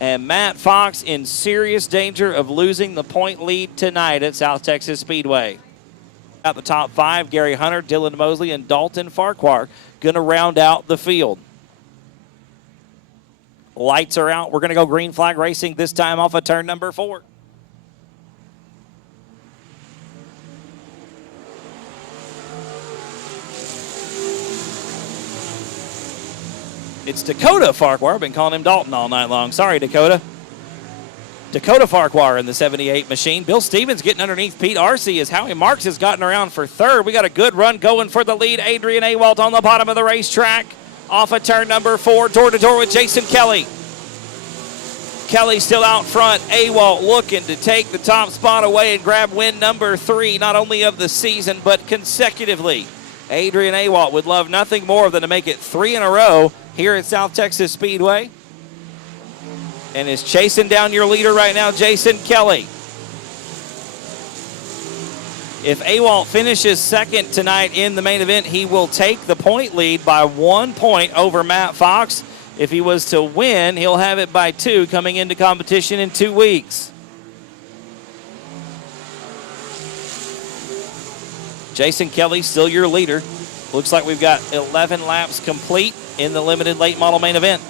And Matt Fox in serious danger of losing the point lead tonight at South Texas Speedway. At the top 5, Gary Hunter, Dylan Mosley, and Dalton Farquhar going to round out the field. Lights are out. We're going to go green flag racing, this time off of turn number 4. It's Dakota Farquhar. I've been calling him Dalton all night long. Sorry, Dakota. Dakota Farquhar in the 78 machine. Bill Stevens getting underneath Pete Arcee as Howie Marks has gotten around for third. We got a good run going for the lead. Adrian Awalt on the bottom of the racetrack. Off of turn number 4, door-to-door with Jason Kelly. Kelly still out front. Awalt looking to take the top spot away and grab win number 3, not only of the season, but consecutively. Adrian Awalt would love nothing more than to make it 3 in a row here at South Texas Speedway. And is chasing down your leader right now, Jason Kelly. If Awalt finishes second tonight in the main event, he will take the point lead by 1 point over Matt Fox. If he was to win, he'll have it by 2 coming into competition in 2 weeks. Jason Kelly still your leader. Looks like we've got 11 laps complete in the limited late model main event.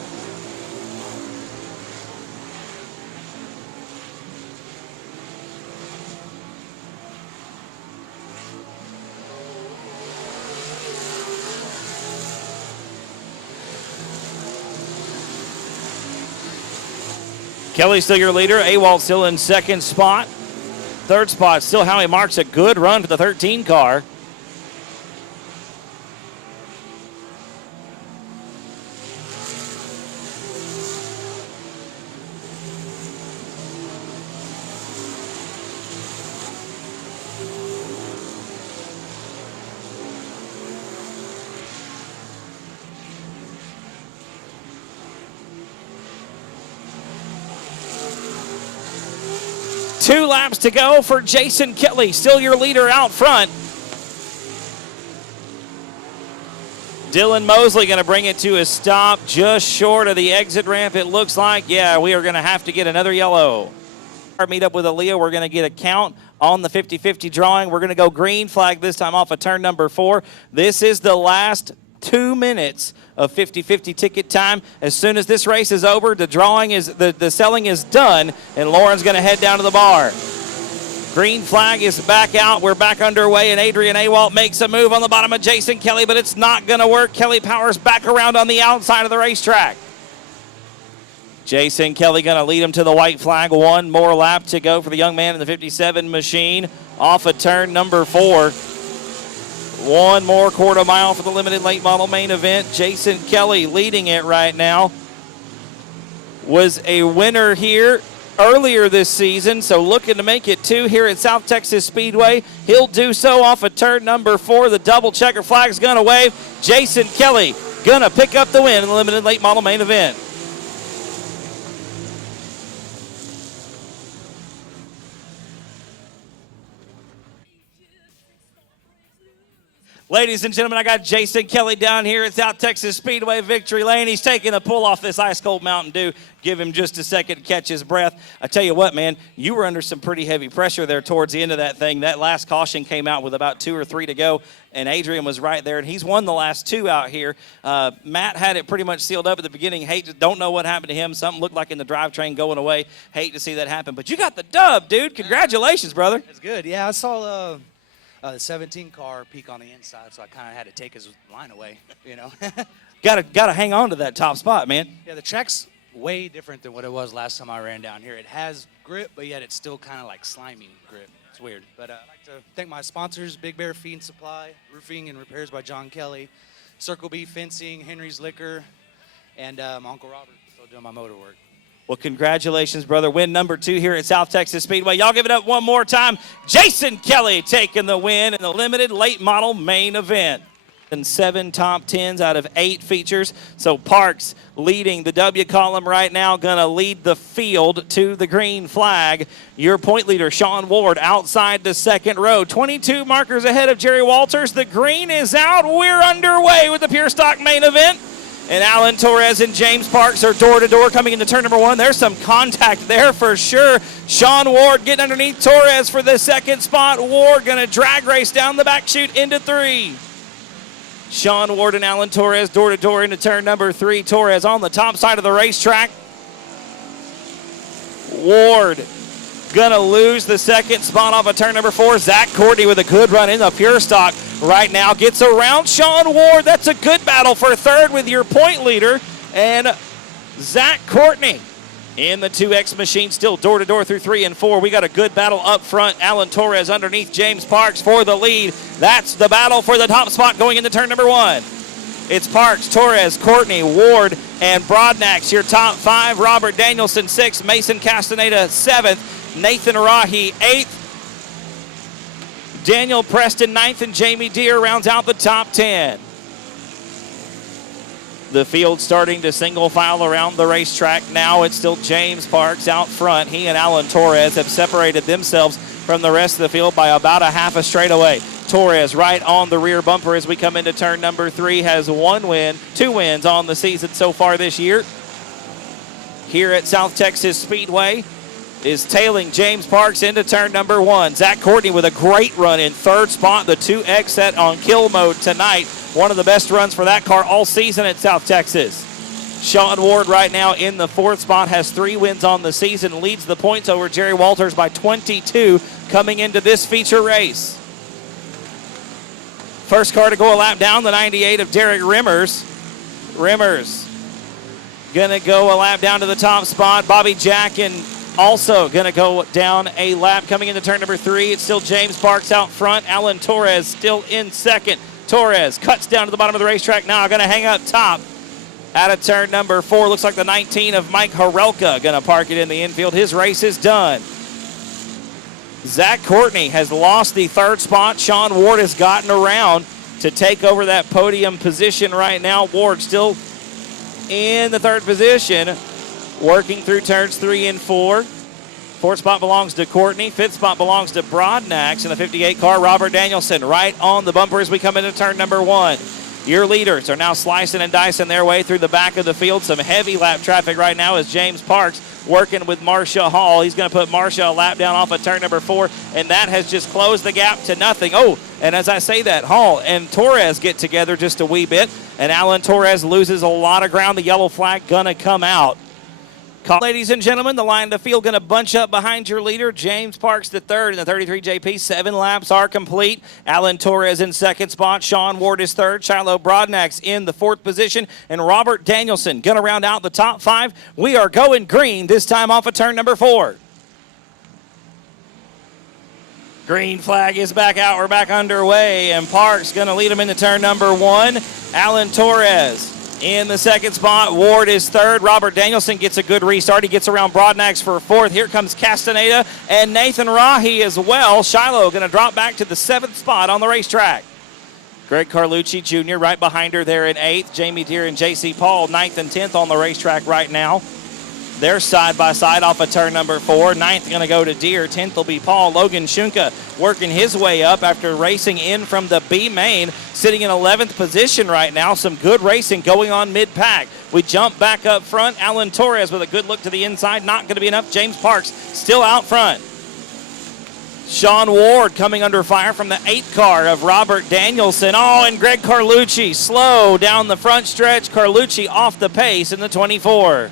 Kelly still your leader. Awalt still in second spot. Third spot still Howie Marks. A good run for the 13 car. Two laps to go for Jason Kelly, still your leader out front. Dylan Mosley going to bring it to a stop just short of the exit ramp, it looks like. Yeah, we are going to have to get another yellow. Our meet up with Aaliyah, we're going to get a count on the 50-50 drawing. We're going to go green flag this time off of turn number 4. This is the last 2 minutes of 50-50 ticket time. As soon as this race is over, the drawing is the selling is done, and Lauren's going to head down to the bar. Green flag is back out. We're back underway, and Adrian Awalt makes a move on the bottom of Jason Kelly, but it's not going to work. Kelly powers back around on the outside of the racetrack. Jason Kelly going to lead him to the white flag. 1 more lap to go for the young man in the 57 machine off of turn number 4. 1 more quarter mile for the limited late model main event. Jason Kelly leading it right now. Was a winner here earlier this season, so looking to make it 2 here at South Texas Speedway. He'll do so off of turn number 4. The double checker flag's going to wave. Jason Kelly going to pick up the win in the limited late model main event. Ladies and gentlemen, I got Jason Kelly down here at South Texas Speedway Victory Lane. He's taking a pull off this ice cold Mountain Dew. Give him just a second to catch his breath. I tell you what, man, you were under some pretty heavy pressure there towards the end of that thing. That last caution came out with about 2 or 3 to go, and Adrian was right there, and he's won the last 2 out here. Matt had it pretty much sealed up at the beginning. Don't know what happened to him. Something looked like in the drivetrain going away. Hate to see that happen, but you got the dub, dude. Congratulations, brother. That's good. Yeah, I saw the 17 car peak on the inside, so I kind of had to take his line away, you know. Gotta hang on to that top spot, man. Yeah, the track's way different than what it was last time I ran down here. It has grip, but yet it's still kind of like slimy grip. It's weird. But I'd like to thank my sponsors, Big Bear Feed and Supply, Roofing and Repairs by John Kelly, Circle B Fencing, Henry's Liquor, and my Uncle Robert still doing my motor work. Well, congratulations, brother. Win number 2 here at South Texas Speedway. Y'all give it up one more time. Jason Kelly taking the win in the limited late model main event. And 7 top 10s out of 8 features. So Parks leading the W column right now, gonna lead the field to the green flag. Your point leader, Sean Ward, outside the second row. 22 markers ahead of Jerry Walters. The green is out. We're underway with the Pure Stock main event. And Alan Torres and James Parks are door-to-door coming into turn number 1. There's some contact there for sure. Sean Ward getting underneath Torres for the second spot. Ward going to drag race down the back chute into 3. Sean Ward and Alan Torres door-to-door into turn number 3. Torres on the top side of the racetrack. Ward going to lose the second spot off of turn number 4. Zach Courtney with a good run in the Pure Stock right now. Gets around Sean Ward. That's a good battle for third with your point leader. And Zach Courtney in the 2X machine still door-to-door through 3 and 4. We got a good battle up front. Alan Torres underneath James Parks for the lead. That's the battle for the top spot going into turn number 1. It's Parks, Torres, Courtney, Ward, and Broadnax. Your top 5. Robert Danielson 6th. Mason Castaneda 7th. Nathan Rahi 8th. Daniel Preston 9th, and Jamie Deere rounds out the top 10. The field starting to single file around the racetrack. Now it's still James Parks out front. He and Alan Torres have separated themselves from the rest of the field by about a half a straightaway. Torres right on the rear bumper as we come into turn number 3, has 2 wins on the season so far this year. Here at South Texas Speedway is tailing James Parks into turn number 1. Zach Courtney with a great run in third spot. The 2X set on kill mode tonight. One of the best runs for that car all season at South Texas. Sean Ward right now in the 4th spot, has 3 wins on the season, leads the points over Jerry Walters by 22 coming into this feature race. First car to go a lap down, the 98 of Derek Rimmers. Rimmers gonna go a lap down to the top spot. Bobby Jackin also going to go down a lap coming into turn number 3. It's still James Parks out front. Alan Torres still in second. Torres cuts down to the bottom of the racetrack now. Going to hang up top out of turn number 4. Looks like the 19 of Mike Harelka going to park it in the infield. His race is done. Zach Courtney has lost the 3rd spot. Sean Ward has gotten around to take over that podium position right now. Ward still in the 3rd position, working through turns 3 and 4. 4th spot belongs to Courtney. 5th spot belongs to Broadnax in the 58 car. Robert Danielson right on the bumper as we come into turn number 1. Your leaders are now slicing and dicing their way through the back of the field. Some heavy lap traffic right now as James Parks working with Marcia Hall. He's going to put Marcia a lap down off of turn number 4, and that has just closed the gap to nothing. Oh, and as I say that, Hall and Torres get together just a wee bit, and Alan Torres loses a lot of ground. The yellow flag going to come out. Ladies and gentlemen, the line of the field going to bunch up behind your leader, James Parks the 3rd in the 33 JP. 7 laps are complete. Alan Torres in 2nd spot. Sean Ward is 3rd. Shiloh Broadnax in the 4th position. And Robert Danielson going to round out the top 5. We are going green this time off of turn number 4. Green flag is back out. We're back underway. And Parks going to lead him into turn number 1. Alan Torres in the 2nd spot. Ward is 3rd. Robert Danielson gets a good restart. He gets around Broadnax for 4th. Here comes Castaneda and Nathan Rahi as well. Shiloh going to drop back to the 7th spot on the racetrack. Greg Carlucci Jr. right behind her there in 8th. Jamie Deere and J.C. Paul 9th and 10th on the racetrack right now. They're side by side off of turn number 4. 9th going to go to Deere. 10th will be Paul. Logan Shunka working his way up after racing in from the B main, sitting in 11th position right now. Some good racing going on mid-pack. We jump back up front. Alan Torres with a good look to the inside. Not going to be enough. James Parks still out front. Sean Ward coming under fire from the 8th car of Robert Danielson. Oh, and Greg Carlucci slow down the front stretch. Carlucci off the pace in the 24.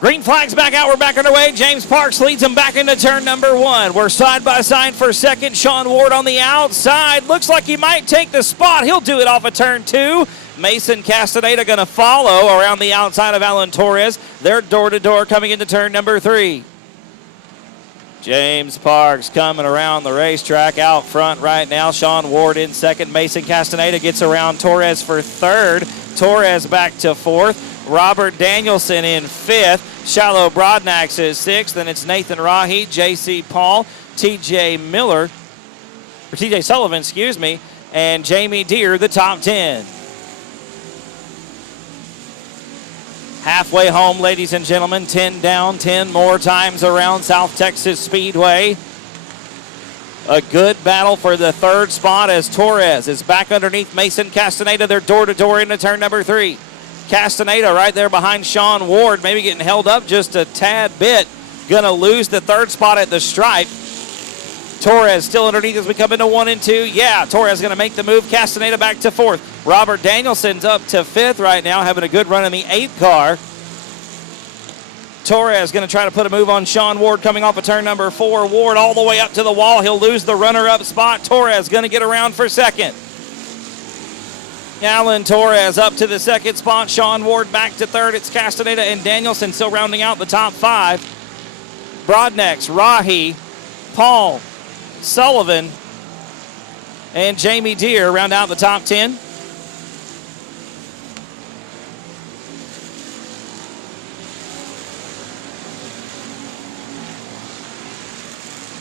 Green flag's back out. We're back underway. James Parks leads him back into turn number 1. We're side by side for second. Sean Ward on the outside. Looks like he might take the spot. He'll do it off of turn 2. Mason Castaneda going to follow around the outside of Alan Torres. They're door-to-door coming into turn number 3. James Parks coming around the racetrack out front right now. Sean Ward in second. Mason Castaneda gets around Torres for third. Torres back to 4th. Robert Danielson in 5th. Shallow Broadnax is 6th. Then it's Nathan Rahi, J.C. Paul, T.J. Sullivan, excuse me, and Jamie Deere, the top 10. Halfway home, ladies and gentlemen. 10 down, 10 more times around South Texas Speedway. A good battle for the 3rd spot as Torres is back underneath Mason Castaneda. They're door-to-door into turn number 3. Castaneda right there behind Sean Ward, maybe getting held up just a tad bit. Going to lose the 3rd spot at the stripe. Torres still underneath as we come into 1 and 2. Yeah, Torres going to make the move. Castaneda back to 4th. Robert Danielson's up to 5th right now, having a good run in the 8th car. Torres going to try to put a move on Sean Ward coming off of turn number 4. Ward all the way up to the wall. He'll lose the runner-up spot. Torres going to get around for second. Alan Torres up to the 2nd spot. Sean Ward back to 3rd. It's Castaneda and Danielson still rounding out the top 5. Broadnax, Rahi, Paul, Sullivan, and Jamie Deere round out the top 10.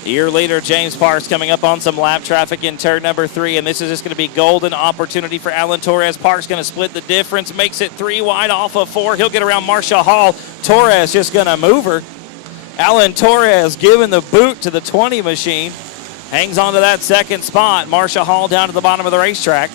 Year leader James Parks coming up on some lap traffic in turn number 3, and this is just going to be golden opportunity for Alan Torres. Parks going to split the difference, makes it 3 wide off of 4. He'll get around Marsha Hall. Torres just going to move her. Alan Torres giving the boot to the 20 machine. Hangs on to that 2nd spot. Marsha Hall down to the bottom of the racetrack.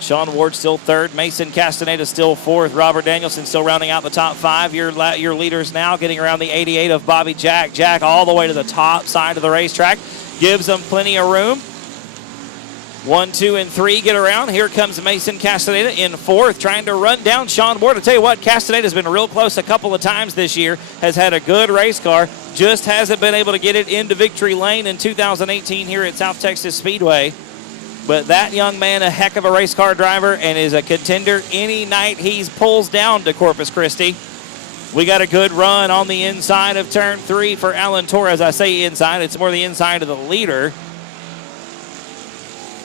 Sean Ward still 3rd. Mason Castaneda still 4th. Robert Danielson still rounding out the top 5. Your leaders now getting around the 88 of Bobby Jack. Jack all the way to the top side of the racetrack. Gives them plenty of room. 1, 2, and 3 get around. Here comes Mason Castaneda in 4th, trying to run down Sean Ward. I'll tell you what, Castaneda's been real close a couple of times this year. Has had a good race car. Just hasn't been able to get it into victory lane in 2018 here at South Texas Speedway. But that young man, a heck of a race car driver, and is a contender any night he pulls down to Corpus Christi. We got a good run on the inside of turn 3 for Alan Torres. I say inside, it's more the inside of the leader.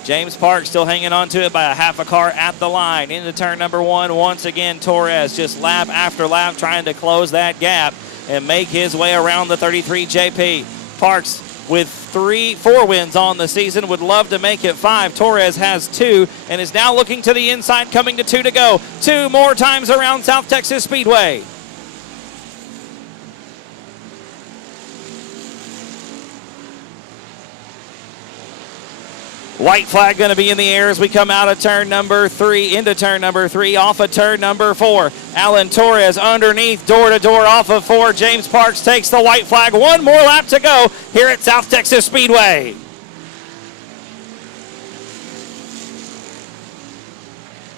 James Parks still hanging on to it by a half a car at the line. Into turn number 1, once again, Torres just lap after lap trying to close that gap and make his way around the 33 JP. Parks with 4 wins on the season, would love to make it 5. Torres has 2 and is now looking to the inside, coming to 2 to go. 2 more times around South Texas Speedway. White flag going to be in the air as we come out of turn number 3, into turn number 3, off of turn number 4. Alan Torres underneath, door-to-door off of 4. James Parks takes the white flag. 1 more lap to go here at South Texas Speedway.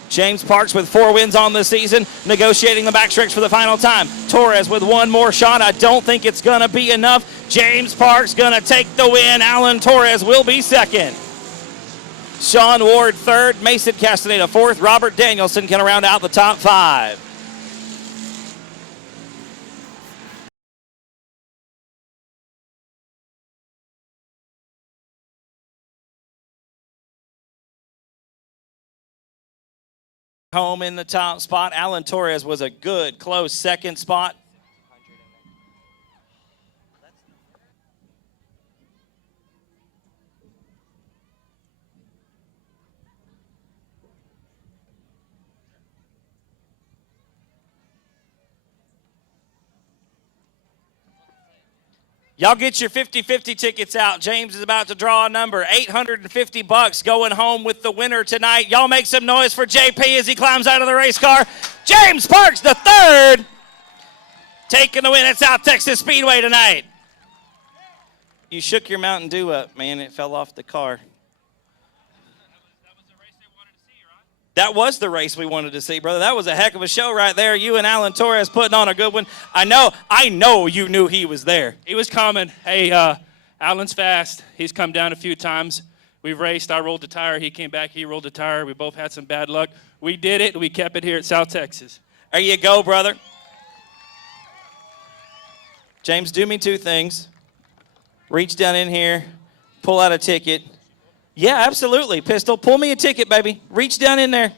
James Parks with 4 wins on the season, negotiating the backstretch for the final time. Torres with 1 more shot. I don't think it's going to be enough. James Parks going to take the win. Alan Torres will be 2nd. Sean Ward 3rd, Mason Castaneda 4th. Robert Danielson can round out the top 5. Home in the top spot. Alan Torres was a good, close second spot. Y'all get your 50-50 tickets out. James is about to draw a number. $850 going home with the winner tonight. Y'all make some noise for JP as he climbs out of the race car. James Parks, the third, taking the win at South Texas Speedway tonight. You shook your Mountain Dew up, man. It fell off the car. That was the race we wanted to see, brother. That was a heck of a show right there. You and Alan Torres putting on a good one. I know you knew he was there. He was coming. Hey, Alan's fast. He's come down a few times. We've raced. I rolled the tire. He came back. He rolled the tire. We both had some bad luck. We did it. We kept it here at South Texas. There you go, brother. James, do me two things. Reach down in here, pull out a ticket. Yeah, absolutely. Pistol, pull me a ticket, baby. Reach down in there.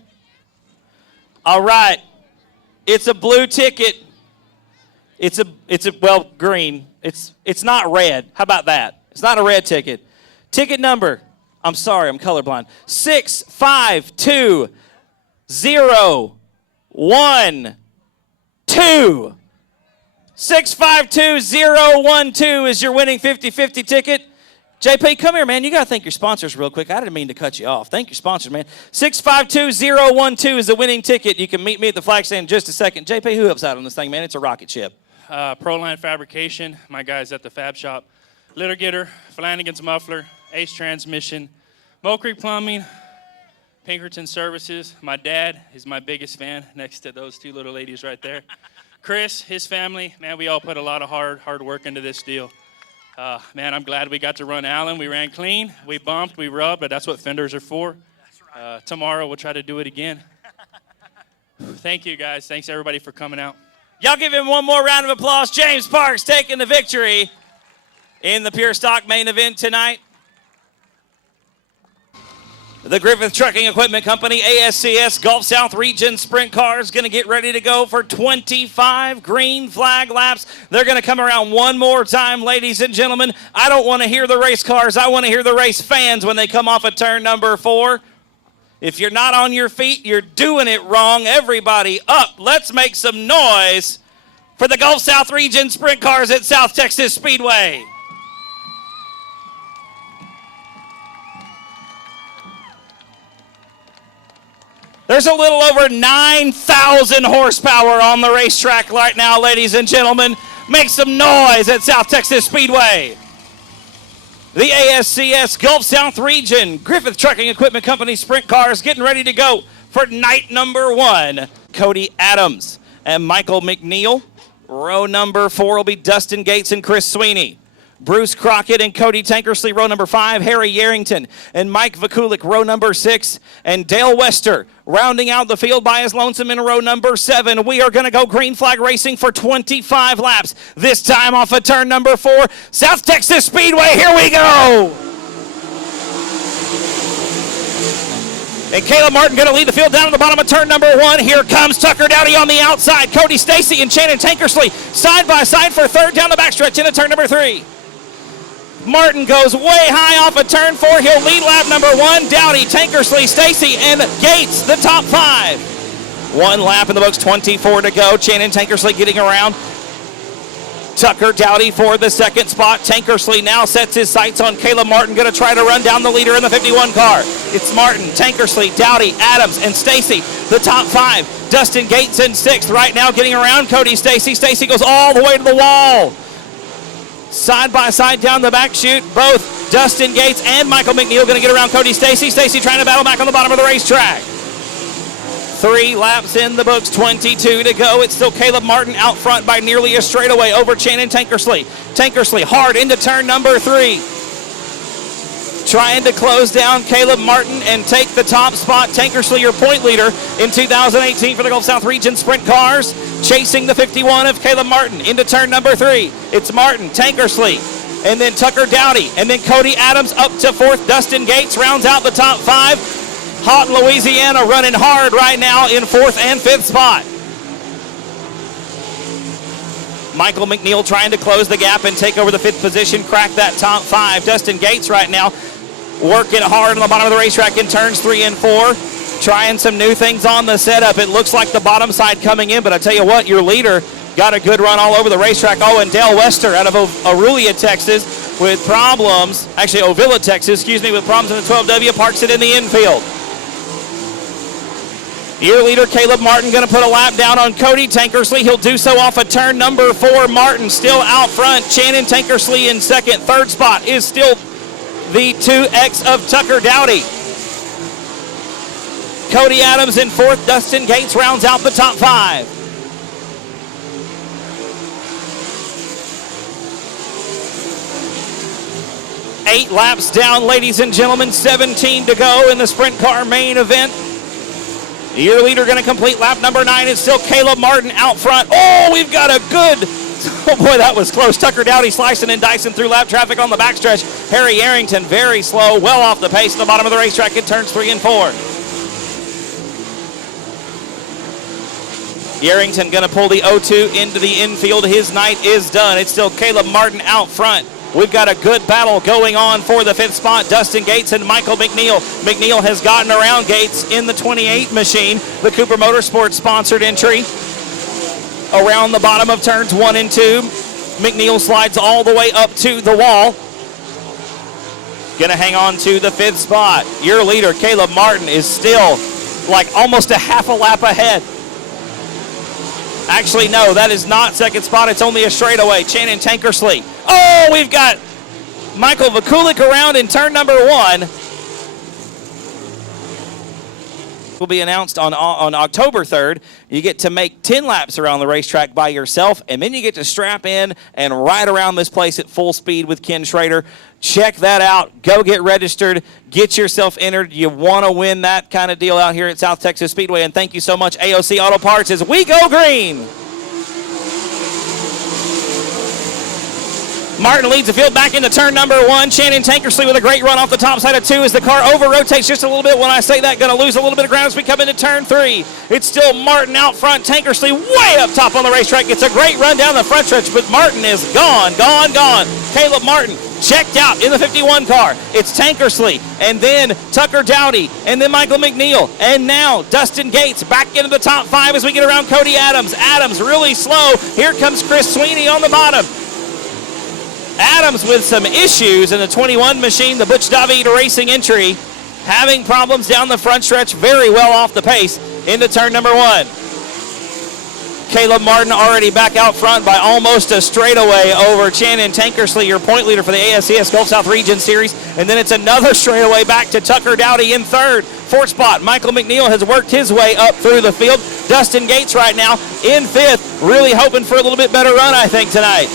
All right. It's a blue ticket. It's green. It's not red. How about that? It's not a red ticket. Ticket number, I'm sorry, I'm colorblind. 652012. 652012 is your winning 50-50 ticket. JP, come here, man. You got to thank your sponsors real quick. I didn't mean to cut you off. Thank your sponsors, man. 652012 is the winning ticket. You can meet me at the flag stand in just a second. JP, who helps out on this thing, man? It's a rocket ship. Proline Fabrication, my guys at the Fab Shop. Litter Getter, Flanagan's Muffler, Ace Transmission, Moe Creek Plumbing, Pinkerton Services. My dad is my biggest fan next to those two little ladies right there. Chris, his family, man, we all put a lot of hard work into this deal. Man, I'm glad we got to run Alan. We ran clean, we bumped, we rubbed, but that's what fenders are for. Tomorrow we'll try to do it again. Thank you, guys. Thanks, everybody, for coming out. Y'all give him one more round of applause. James Parks taking the victory in the Pure Stock main event tonight. The Griffith Trucking Equipment Company, ASCS Gulf South Region Sprint Cars, going to get ready to go for 25 green flag laps. They're going to come around one more time, ladies and gentlemen. I don't want to hear the race cars. I want to hear the race fans when they come off of turn number 4. If you're not on your feet, you're doing it wrong. Everybody up. Let's make some noise for the Gulf South Region Sprint Cars at South Texas Speedway. There's a little over 9,000 horsepower on the racetrack right now, ladies and gentlemen. Make some noise at South Texas Speedway. The ASCS Gulf South Region Griffith Trucking Equipment Company Sprint Cars getting ready to go for night number 1. Cody Adams and Michael McNeil. Row number 4 will be Dustin Gates and Chris Sweeney. Bruce Crockett and Cody Tankersley, row number 5. Harry Yarrington and Mike Vakulik, row number 6. And Dale Wester rounding out the field by his lonesome in row number 7. We are going to go green flag racing for 25 laps. This time off of turn number 4. South Texas Speedway, here we go! And Caleb Martin going to lead the field down to the bottom of turn number 1. Here comes Tucker Dowdy on the outside. Cody Stacy and Shannon Tankersley side by side for third down the backstretch into turn number 3. Martin goes way high off of turn 4. He'll lead lap number 1. Dowdy, Tankersley, Stacy, and Gates, the top 5. 1 lap in the books, 24 to go. Shannon Tankersley getting around. Tucker Dowdy for the second spot. Tankersley now sets his sights on Caleb Martin, going to try to run down the leader in the 51 car. It's Martin, Tankersley, Dowdy, Adams, and Stacy, the top 5. Dustin Gates in 6th right now getting around Cody Stacy. Stacy goes all the way to the wall. Side by side down the back chute, both Dustin Gates and Michael McNeil going to get around Cody Stacy. Stacy trying to battle back on the bottom of the racetrack. 3 laps in the books, 22 to go. It's still Caleb Martin out front by nearly a straightaway over Shannon Tankersley. Tankersley hard into turn number 3. Trying to close down Caleb Martin and take the top spot. Tankersley, your point leader in 2018 for the Gulf South Region Sprint Cars. Chasing the 51 of Caleb Martin into turn number 3. It's Martin, Tankersley, and then Tucker Dowdy, and then Cody Adams up to 4th. Dustin Gates rounds out the top 5. Houghton, Louisiana running hard right now in 4th and 5th spot. Michael McNeil trying to close the gap and take over the 5th position, crack that top 5. Dustin Gates right now working hard on the bottom of the racetrack in turns 3 and 4. Trying some new things on the setup. It looks like the bottom side coming in, but I tell you what, your leader got a good run all over the racetrack. Oh, and Dale Wester out of Aurelia, Texas with problems, actually Ovilla, Texas, excuse me, with problems in the 12W, parks it in the infield. Your leader, Caleb Martin, going to put a lap down on Cody Tankersley. He'll do so off of turn number 4. Martin still out front. Shannon Tankersley in 2nd. 3rd spot is still the 2X of Tucker Dowdy. Cody Adams in 4th. Dustin Gates rounds out the top 5. Eight laps down, ladies and gentlemen. 17 to go in the sprint car main event. Your leader going to complete lap number 9. It's still Caleb Martin out front. Oh, we've got a good, oh boy, that was close. Tucker Dowdy slicing and dicing through lap traffic on the backstretch. Harry Arrington very slow, well off the pace at the bottom of the racetrack in turns 3 and 4. Arrington going to pull the 0-2 into the infield. His night is done. It's still Caleb Martin out front. We've got a good battle going on for the 5th spot. Dustin Gates and Michael McNeil. McNeil has gotten around Gates in the 28 machine, the Cooper Motorsports sponsored entry. Around the bottom of turns 1 and 2. McNeil slides all the way up to the wall. Gonna hang on to the 5th spot. Your leader, Caleb Martin, is still like almost a half a lap ahead. Actually, no, that is not 2nd spot. It's only a straightaway. Shannon Tankersley. Oh, we've got Michael Vakulik around in turn number 1. Will be announced on October 3rd. You get to make 10 laps around the racetrack by yourself, and then you get to strap in and ride around this place at full speed with Ken Schrader. Check that out. Go get registered. Get yourself entered. You want to win that kind of deal out here at South Texas Speedway. And thank you so much, AOC Auto Parts, as we go green. Martin leads the field back into turn number 1. Shannon Tankersley with a great run off the top side of 2 as the car over-rotates just a little bit. When I say that, going to lose a little bit of ground as we come into turn 3. It's still Martin out front. Tankersley way up top on the racetrack. Gets a great run down the front stretch, but Martin is gone. Caleb Martin checked out in the 51 car. It's Tankersley, and then Tucker Dowdy, and then Michael McNeil, and now Dustin Gates back into the top 5 as we get around Cody Adams. Adams really slow. Here comes Chris Sweeney on the bottom. Adams with some issues in the 21 machine, the Butch David Racing entry, having problems down the front stretch, very well off the pace into turn number 1. Caleb Martin already back out front by almost a straightaway over Shannon Tankersley, your point leader for the ASCS Gulf South Region Series, and then it's another straightaway back to Tucker Dowdy in 3rd. 4th spot, Michael McNeil has worked his way up through the field. Dustin Gates right now in 5th, really hoping for a little bit better run, I think, tonight.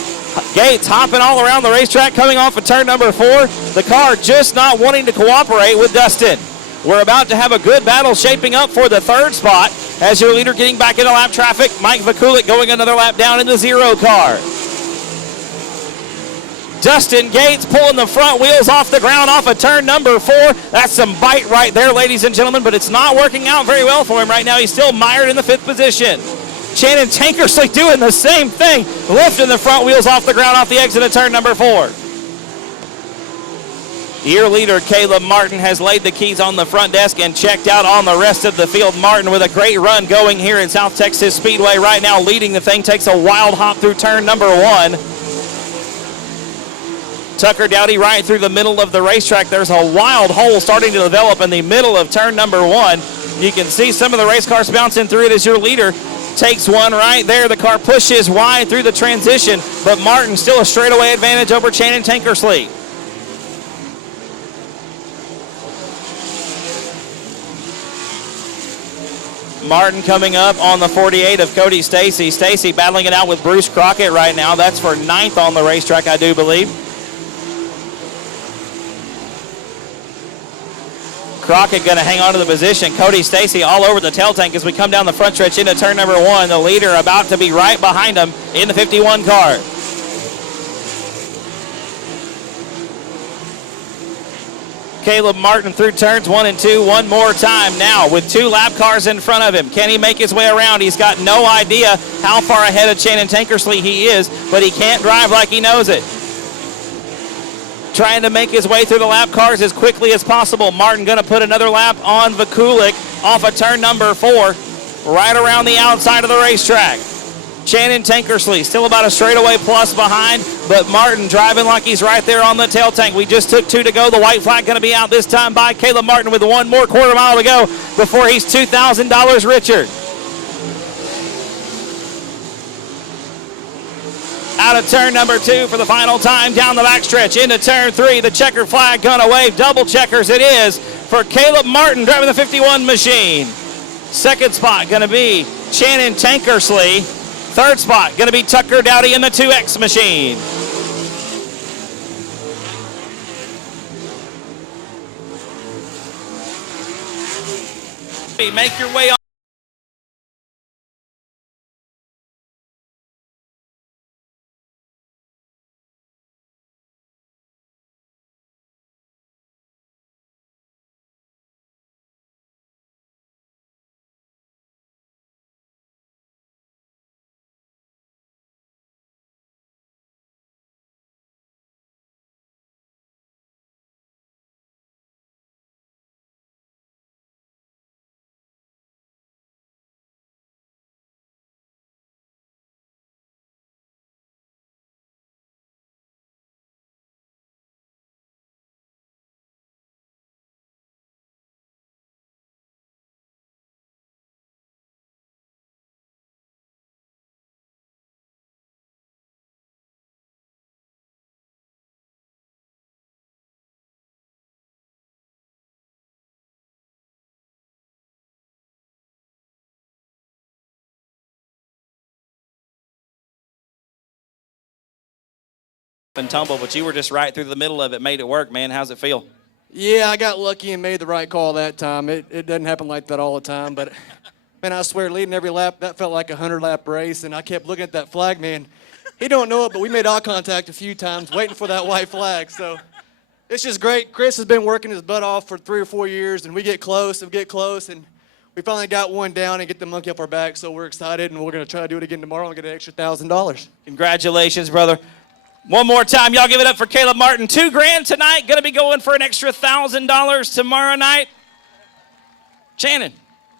Gates hopping all around the racetrack, coming off of turn number 4. The car just not wanting to cooperate with Dustin. We're about to have a good battle shaping up for the 3rd spot as your leader getting back into lap traffic. Mike Vakulik going another lap down in the 0 car. Dustin Gates pulling the front wheels off the ground off of turn number 4. That's some bite right there, ladies and gentlemen, but it's not working out very well for him right now. He's still mired in the 5th position. Shannon Tankersley doing the same thing, lifting the front wheels off the ground off the exit of turn number 4. Your leader, Caleb Martin, has laid the keys on the front desk and checked out on the rest of the field. Martin with a great run going here in South Texas Speedway right now, leading the thing, takes a wild hop through turn number 1. Tucker Dowdy right through the middle of the racetrack. There's a wild hole starting to develop in the middle of turn number 1. You can see some of the race cars bouncing through it as your leader takes one right there. The car pushes wide through the transition, but Martin still a straightaway advantage over Shannon Tankersley. Martin coming up on the 48 of Cody Stacy. Stacy battling it out with Bruce Crockett right now. That's for 9th on the racetrack, I do believe. Crockett going to hang on to the position. Cody Stacy all over the tail tank as we come down the front stretch into turn number 1. The leader about to be right behind him in the 51 car. Caleb Martin through turns 1 and 2 one more time now with 2 lap cars in front of him. Can he make his way around? He's got no idea how far ahead of Shannon Tankersley he is, but he can't drive like he knows it. Trying to make his way through the lap cars as quickly as possible. Martin going to put another lap on Vakulik off of turn number 4, right around the outside of the racetrack. Shannon Tankersley still about a straightaway plus behind, but Martin driving like he's right there on the tail tank. We just took 2 to go. The white flag going to be out this time by Caleb Martin with 1 more quarter mile to go before he's $2,000 richer. Out of turn number 2 for the final time down the backstretch into turn 3. The checker flag gonna wave. Double checkers it is for Caleb Martin driving the 51 machine. Second spot gonna be Shannon Tankersley. Third spot gonna be Tucker Dowdy in the 2X machine. Make your way on. And tumble, but you were just right through the middle of it, made it work, man. How's it feel? Yeah, I got lucky and made the right call that time. It doesn't happen like that all the time, but man, I swear, leading every lap, that felt like a 100-lap race, and I kept looking at that flag, man. He don't know it, but we made eye contact a few times waiting for that white flag, so it's just great. Chris has been working his butt off for 3 or 4 years, and we get close, and we finally got one down and get the monkey off our back, so we're excited, and we're going to try to do it again tomorrow and get an extra $1,000. Congratulations, brother. One more time, y'all give it up for Caleb Martin. $2,000 tonight, gonna be going for an extra $1,000 tomorrow night. Shannon,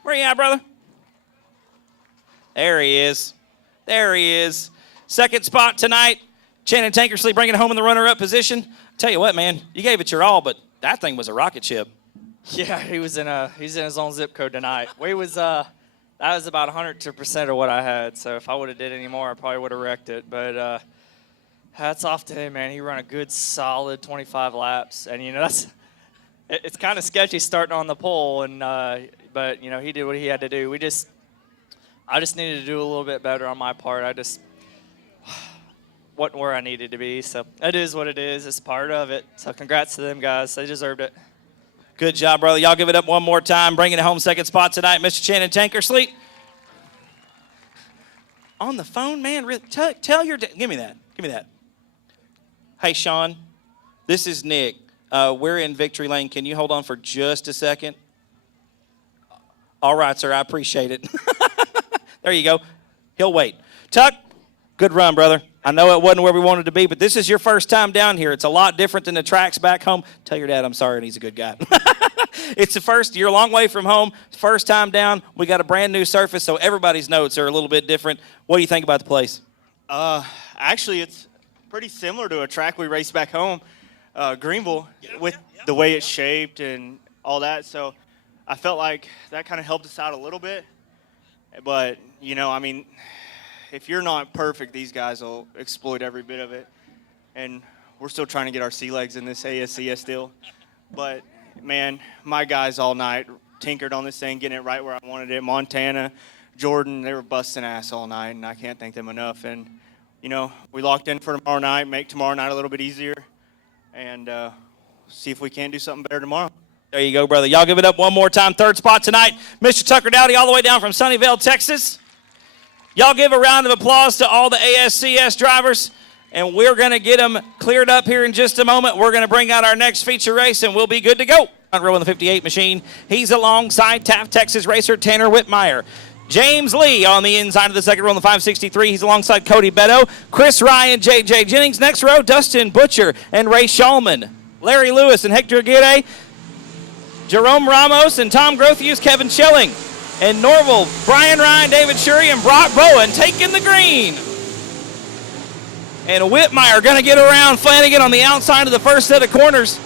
where you at, brother? There he is. There he is. Second spot tonight. Shannon Tankersley bringing it home in the runner-up position. Tell you what, man, you gave it your all, but that thing was a rocket ship. Yeah, he's in his own zip code tonight. That was about 100% of what I had. So if I would have did any more, I probably would have wrecked it. But hats off to him, man. He ran a good, solid 25 laps, and it's kind of sketchy starting on the pole, and but he did what he had to do. I just needed to do a little bit better on my part. I just wasn't where I needed to be. So it is what it is. It's part of it. So congrats to them guys. They deserved it. Good job, brother. Y'all give it up one more time. Bringing it home second spot tonight, Mr. Shannon Tankersley. On the phone, man. Tell your give me that. Give me that. Hey, Sean, this is Nick. We're in victory lane. Can you hold on for just a second? All right, sir. I appreciate it. There you go. He'll wait. Tuck, good run, brother. I know it wasn't where we wanted to be, but this is your first time down here. It's a lot different than the tracks back home. Tell your dad I'm sorry, and he's a good guy. It's the first. You're a long way from home. First time down. We got a brand new surface, so everybody's notes are a little bit different. What do you think about the place? Actually, it's pretty similar to a track we raced back home, Greenville, with the way it's shaped and all that. So I felt like that kind of helped us out a little bit. But, if you're not perfect, these guys will exploit every bit of it. And we're still trying to get our sea legs in this ASCS deal. But, man, my guys all night tinkered on this thing, getting it right where I wanted it. Montana, Jordan, they were busting ass all night, and I can't thank them enough. And we locked in for tomorrow night, make tomorrow night a little bit easier, and see if we can do something better tomorrow. There you go, brother. Y'all give it up one more time. Third spot tonight, Mr. Tucker Dowdy, all the way down from Sunnyvale, Texas. Y'all give a round of applause to all the ASCS drivers. and we're going to get them cleared up here in just a moment. We're going to bring out our next feature race, and we'll be good to go. Front row in the 58 machine. He's alongside Taft, Texas racer Tanner Whitmire. James Lee on the inside of the second row in the 563. He's alongside Cody Beto, Chris Rye, and J.J. Jennings. Next row, Dustin Butcher and Ray Shulman. Larry Lewis and Hector Aguirre. Jerome Ramos and Tom Grothius, Kevin Schilling. And Norval, Brian Ryan, David Shurey, and Brock Bowen taking the green. And Whitmire going to get around Flanagan on the outside of the first set of corners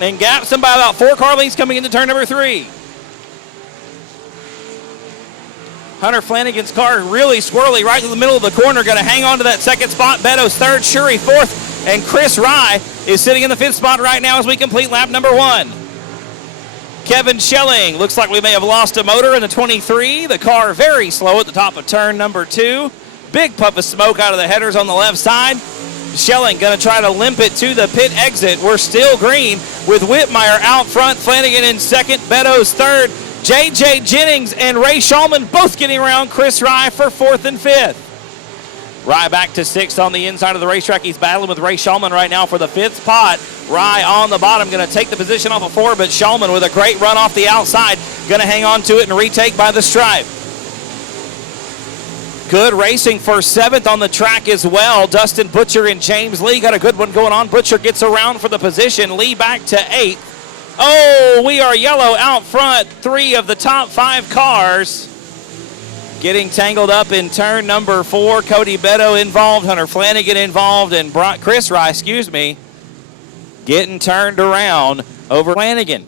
and gaps him by about 4 car lengths coming into turn number 3. Hunter Flanagan's car really squirrely right in the middle of the corner, going to hang on to that second spot. Beto's third, Shurey fourth, and Chris Rye is sitting in the 5th spot right now as we complete lap number 1. Kevin Schilling, looks like we may have lost a motor in the 23. The car very slow at the top of turn number 2. Big puff of smoke out of the headers on the left side. Schilling going to try to limp it to the pit exit. We're still green with Whitmire out front, Flanagan in second, Beto's third, J.J. Jennings and Ray Shulman both getting around Chris Rye for 4th and 5th. Rye back to 6th on the inside of the racetrack. He's battling with Ray Shulman right now for the 5th spot. Rye on the bottom, going to take the position off of 4, but Shulman with a great run off the outside, going to hang on to it and retake by the stripe. Good racing for 7th on the track as well. Dustin Butcher and James Lee got a good one going on. Butcher gets around for the position. Lee back to 8th. Oh, we are yellow out front. 3 of the top 5 cars getting tangled up in turn number 4. Cody Beto involved, Hunter Flanagan involved, and Chris Rye, getting turned around over Flanagan.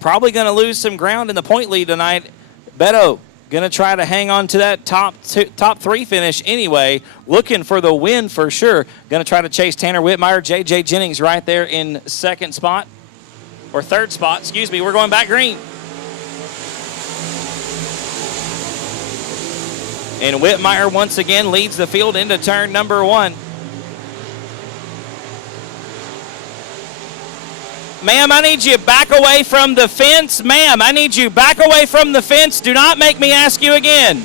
Probably going to lose some ground in the point lead tonight. Beto going to try to hang on to that top 3 finish anyway. Looking for the win for sure. Going to try to chase Tanner Whitmire. J.J. Jennings right there in 2nd spot. Or 3rd spot, We're going back green. And Whitmire once again leads the field into turn number 1. Ma'am, I need you back away from the fence. Ma'am, I need you back away from the fence. Do not make me ask you again.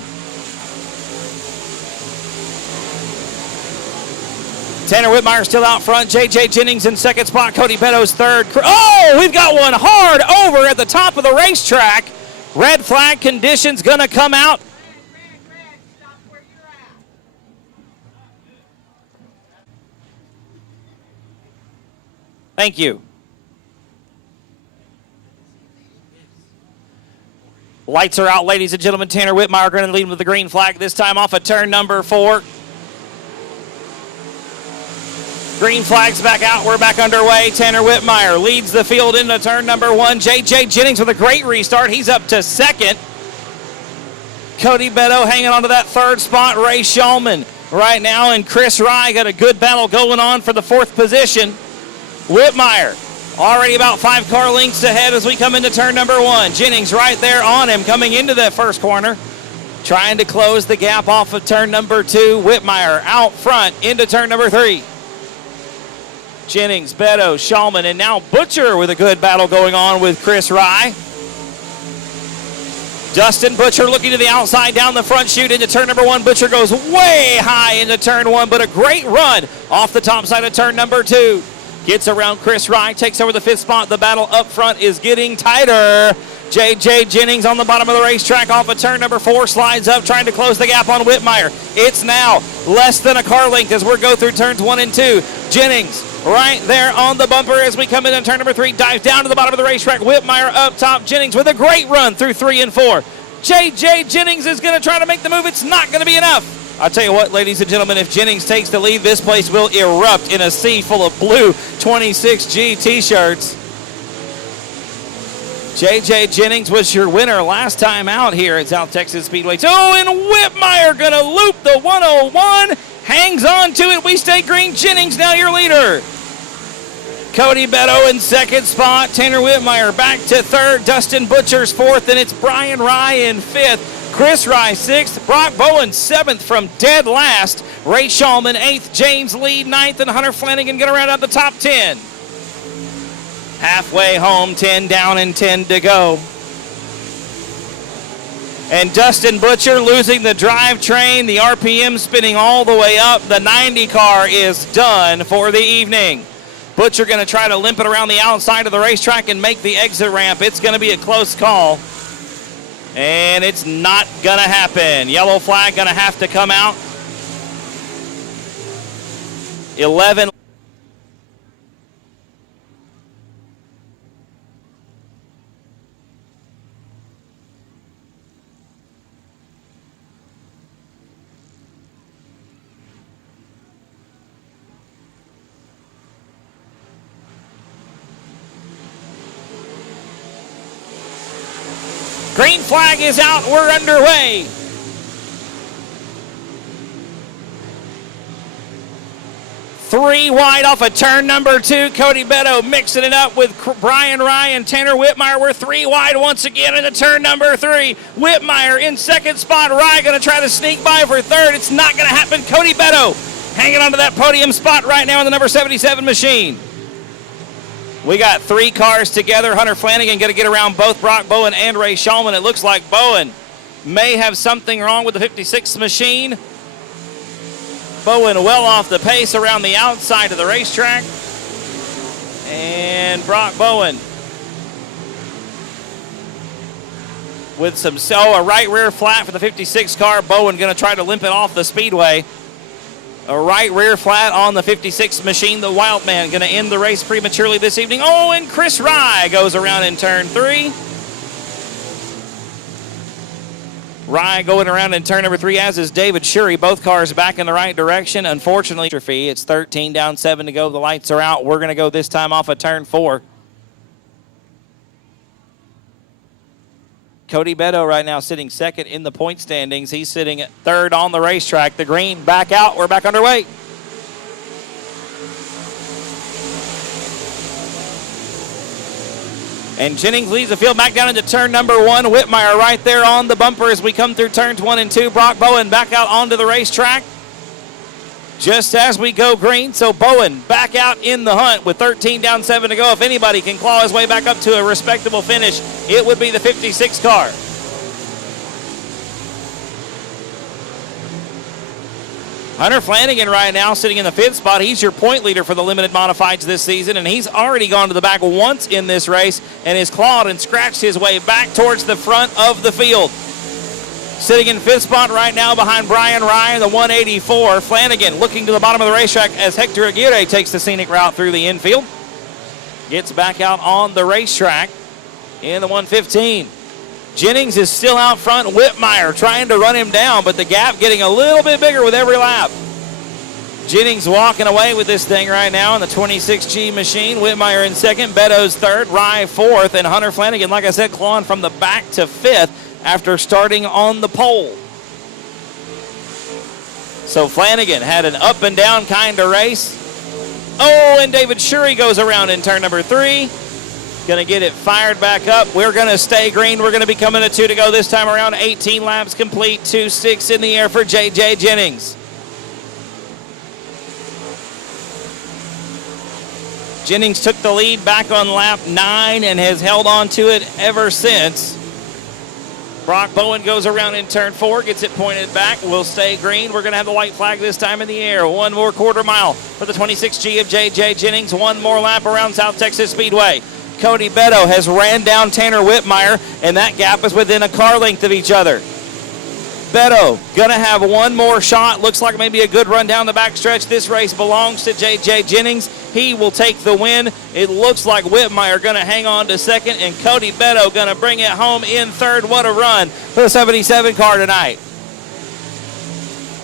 Tanner Whitmire still out front. J.J. Jennings in 2nd spot. Cody Beto's 3rd. Oh, we've got one hard over at the top of the racetrack. Red flag conditions going to come out. Red, stop where you're at. Thank you. Lights are out, ladies and gentlemen. Tanner Whitmire going to lead with the green flag, this time off of turn number 4. Green flag's back out. We're back underway. Tanner Whitmire leads the field into turn number 1. J.J. Jennings with a great restart. He's up to 2nd. Cody Beto hanging on to that 3rd spot. Ray Shulman right now, and Chris Rye got a good battle going on for the 4th position. Whitmire already about 5 car lengths ahead as we come into turn number 1. Jennings right there on him coming into that first corner, trying to close the gap off of turn number 2. Whitmire out front into turn number 3. Jennings, Beto, Shulman, and now Butcher with a good battle going on with Chris Rye. Dustin Butcher looking to the outside down the front chute into turn number 1. Butcher goes way high into turn 1, but a great run off the top side of turn number 2. Gets around Chris Rye, takes over the 5th spot. The battle up front is getting tighter. J.J. Jennings on the bottom of the racetrack off of turn number 4, slides up, trying to close the gap on Whitmire. It's now less than a car length as we go through turns 1 and 2. Jennings right there on the bumper as we come in on turn number 3, dives down to the bottom of the racetrack. Whitmire up top. Jennings with a great run through 3 and 4. J.J. Jennings is going to try to make the move. It's not going to be enough. I'll tell you what, ladies and gentlemen, if Jennings takes the lead, this place will erupt in a sea full of blue 26G t-shirts. J.J. Jennings was your winner last time out here at South Texas Speedway. Oh, and Whitmire going to loop the 101. Hangs on to it. We stay green. Jennings now your leader. Cody Beto in 2nd spot. Tanner Whitmire back to 3rd. Dustin Butcher's 4th, and it's Brian Rye in 5th. Chris Rye 6th. Brock Bowen 7th from dead last. Ray Shulman 8th. James Lee 9th, and Hunter Flanagan get around out the top 10. Halfway home, 10 down and 10 to go. And Dustin Butcher losing the drivetrain, the RPM spinning all the way up. The 90 car is done for the evening. Butcher going to try to limp it around the outside of the racetrack and make the exit ramp. It's going to be a close call. And it's not going to happen. Yellow flag going to have to come out. 11. Green flag is out. We're underway. Three wide off of turn number 2. Cody Beto mixing it up with Brian Ryan, Tanner Whitmire. We're 3 wide once again into turn number 3. Whitmire in second spot. Ryan going to try to sneak by for third. It's not going to happen. Cody Beto hanging onto that podium spot right now in the number 77 machine. We got 3 cars together. Hunter Flanagan going to get around both Brock Bowen and Ray Shulman. It looks like Bowen may have something wrong with the 56 machine. Bowen well off the pace around the outside of the racetrack. And Brock Bowen with some, a right rear flat for the 56 car. Bowen going to try to limp it off the speedway. A right rear flat on the 56 machine. The Wildman going to end the race prematurely this evening. Oh, and Chris Rye goes around in turn 3. Rye going around in turn number 3, as is David Shurey. Both cars back in the right direction. Unfortunately, it's 13 down, 7 to go. The lights are out. We're going to go this time off of turn 4. Cody Beto right now sitting second in the point standings. He's sitting at third on the racetrack. The green back out. We're back underway. And Jennings leads the field back down into turn number 1. Whitmire right there on the bumper as we come through turns 1 and 2. Brock Bowen back out onto the racetrack just as we go green. So Bowen back out in the hunt with 13 down, 7 to go. If anybody can claw his way back up to a respectable finish, it would be the 56 car. Hunter Flanagan right now sitting in the 5th spot. He's your point leader for the limited modifieds this season, and he's already gone to the back once in this race and has clawed and scratched his way back towards the front of the field. Sitting in 5th spot right now behind Brian Ryan, the 184. Flanagan looking to the bottom of the racetrack as Hector Aguirre takes the scenic route through the infield. Gets back out on the racetrack in the 115. Jennings is still out front. Whitmire trying to run him down, but the gap getting a little bit bigger with every lap. Jennings walking away with this thing right now in the 26G machine. Whitmire in second, Beto's third, Rye fourth, and Hunter Flanagan, like I said, clawing from the back to 5th after starting on the pole. So Flanagan had an up and down kind of race. Oh, and David Shurey goes around in turn number 3. Going to get it fired back up. We're going to stay green. We're going to be coming to 2 to go this time around. 18 laps complete. 2-6 in the air for J.J. Jennings. Jennings took the lead back on lap 9 and has held on to it ever since. Brock Bowen goes around in turn 4, gets it pointed back. We'll stay green. We're going to have the white flag this time in the air. 1 more quarter mile for the 26G of J.J. Jennings. 1 more lap around South Texas Speedway. Cody Beto has ran down Tanner Whitmire, and that gap is within a car length of each other. Beto gonna have 1 more shot. Looks like maybe a good run down the backstretch. This race belongs to J.J. Jennings. He will take the win. It looks like Whitmire gonna hang on to second, and Cody Beto gonna bring it home in third. What a run for the 77 car tonight.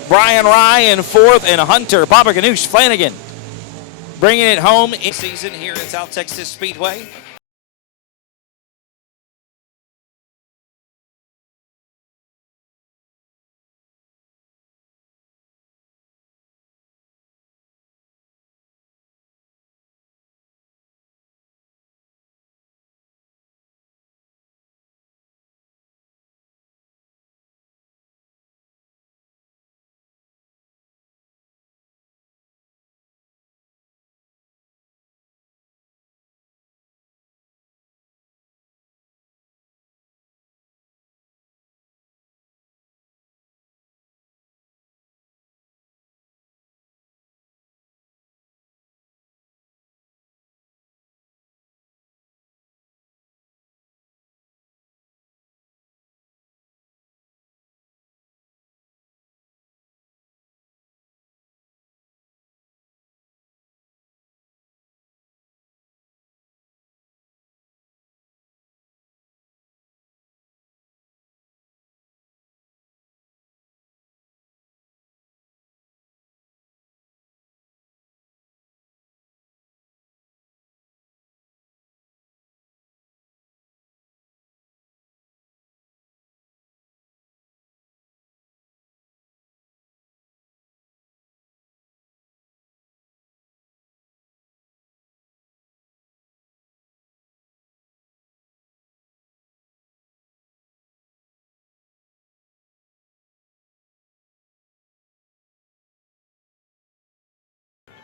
Brian Rye in 4th, and Hunter Baba Ganoush Flanagan bringing it home in season here at South Texas Speedway.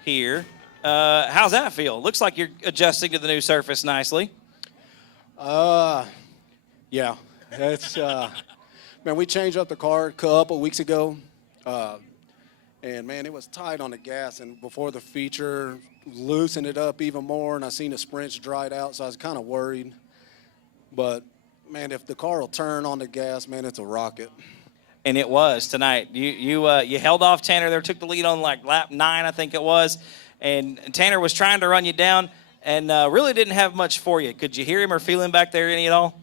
here. How's that feel? Looks like you're adjusting to the new surface nicely. Yeah. It's, man, we changed up the car a couple weeks ago. And, man, it was tight on the gas. And before the feature, loosened it up even more. And I seen the sprints dried out, so I was kind of worried. But, man, if the car will turn on the gas, man, it's a rocket. And it was tonight. You held off Tanner there, took the lead on like lap 9, I think it was. And Tanner was trying to run you down and really didn't have much for you. Could you hear him or feel him back there any at all?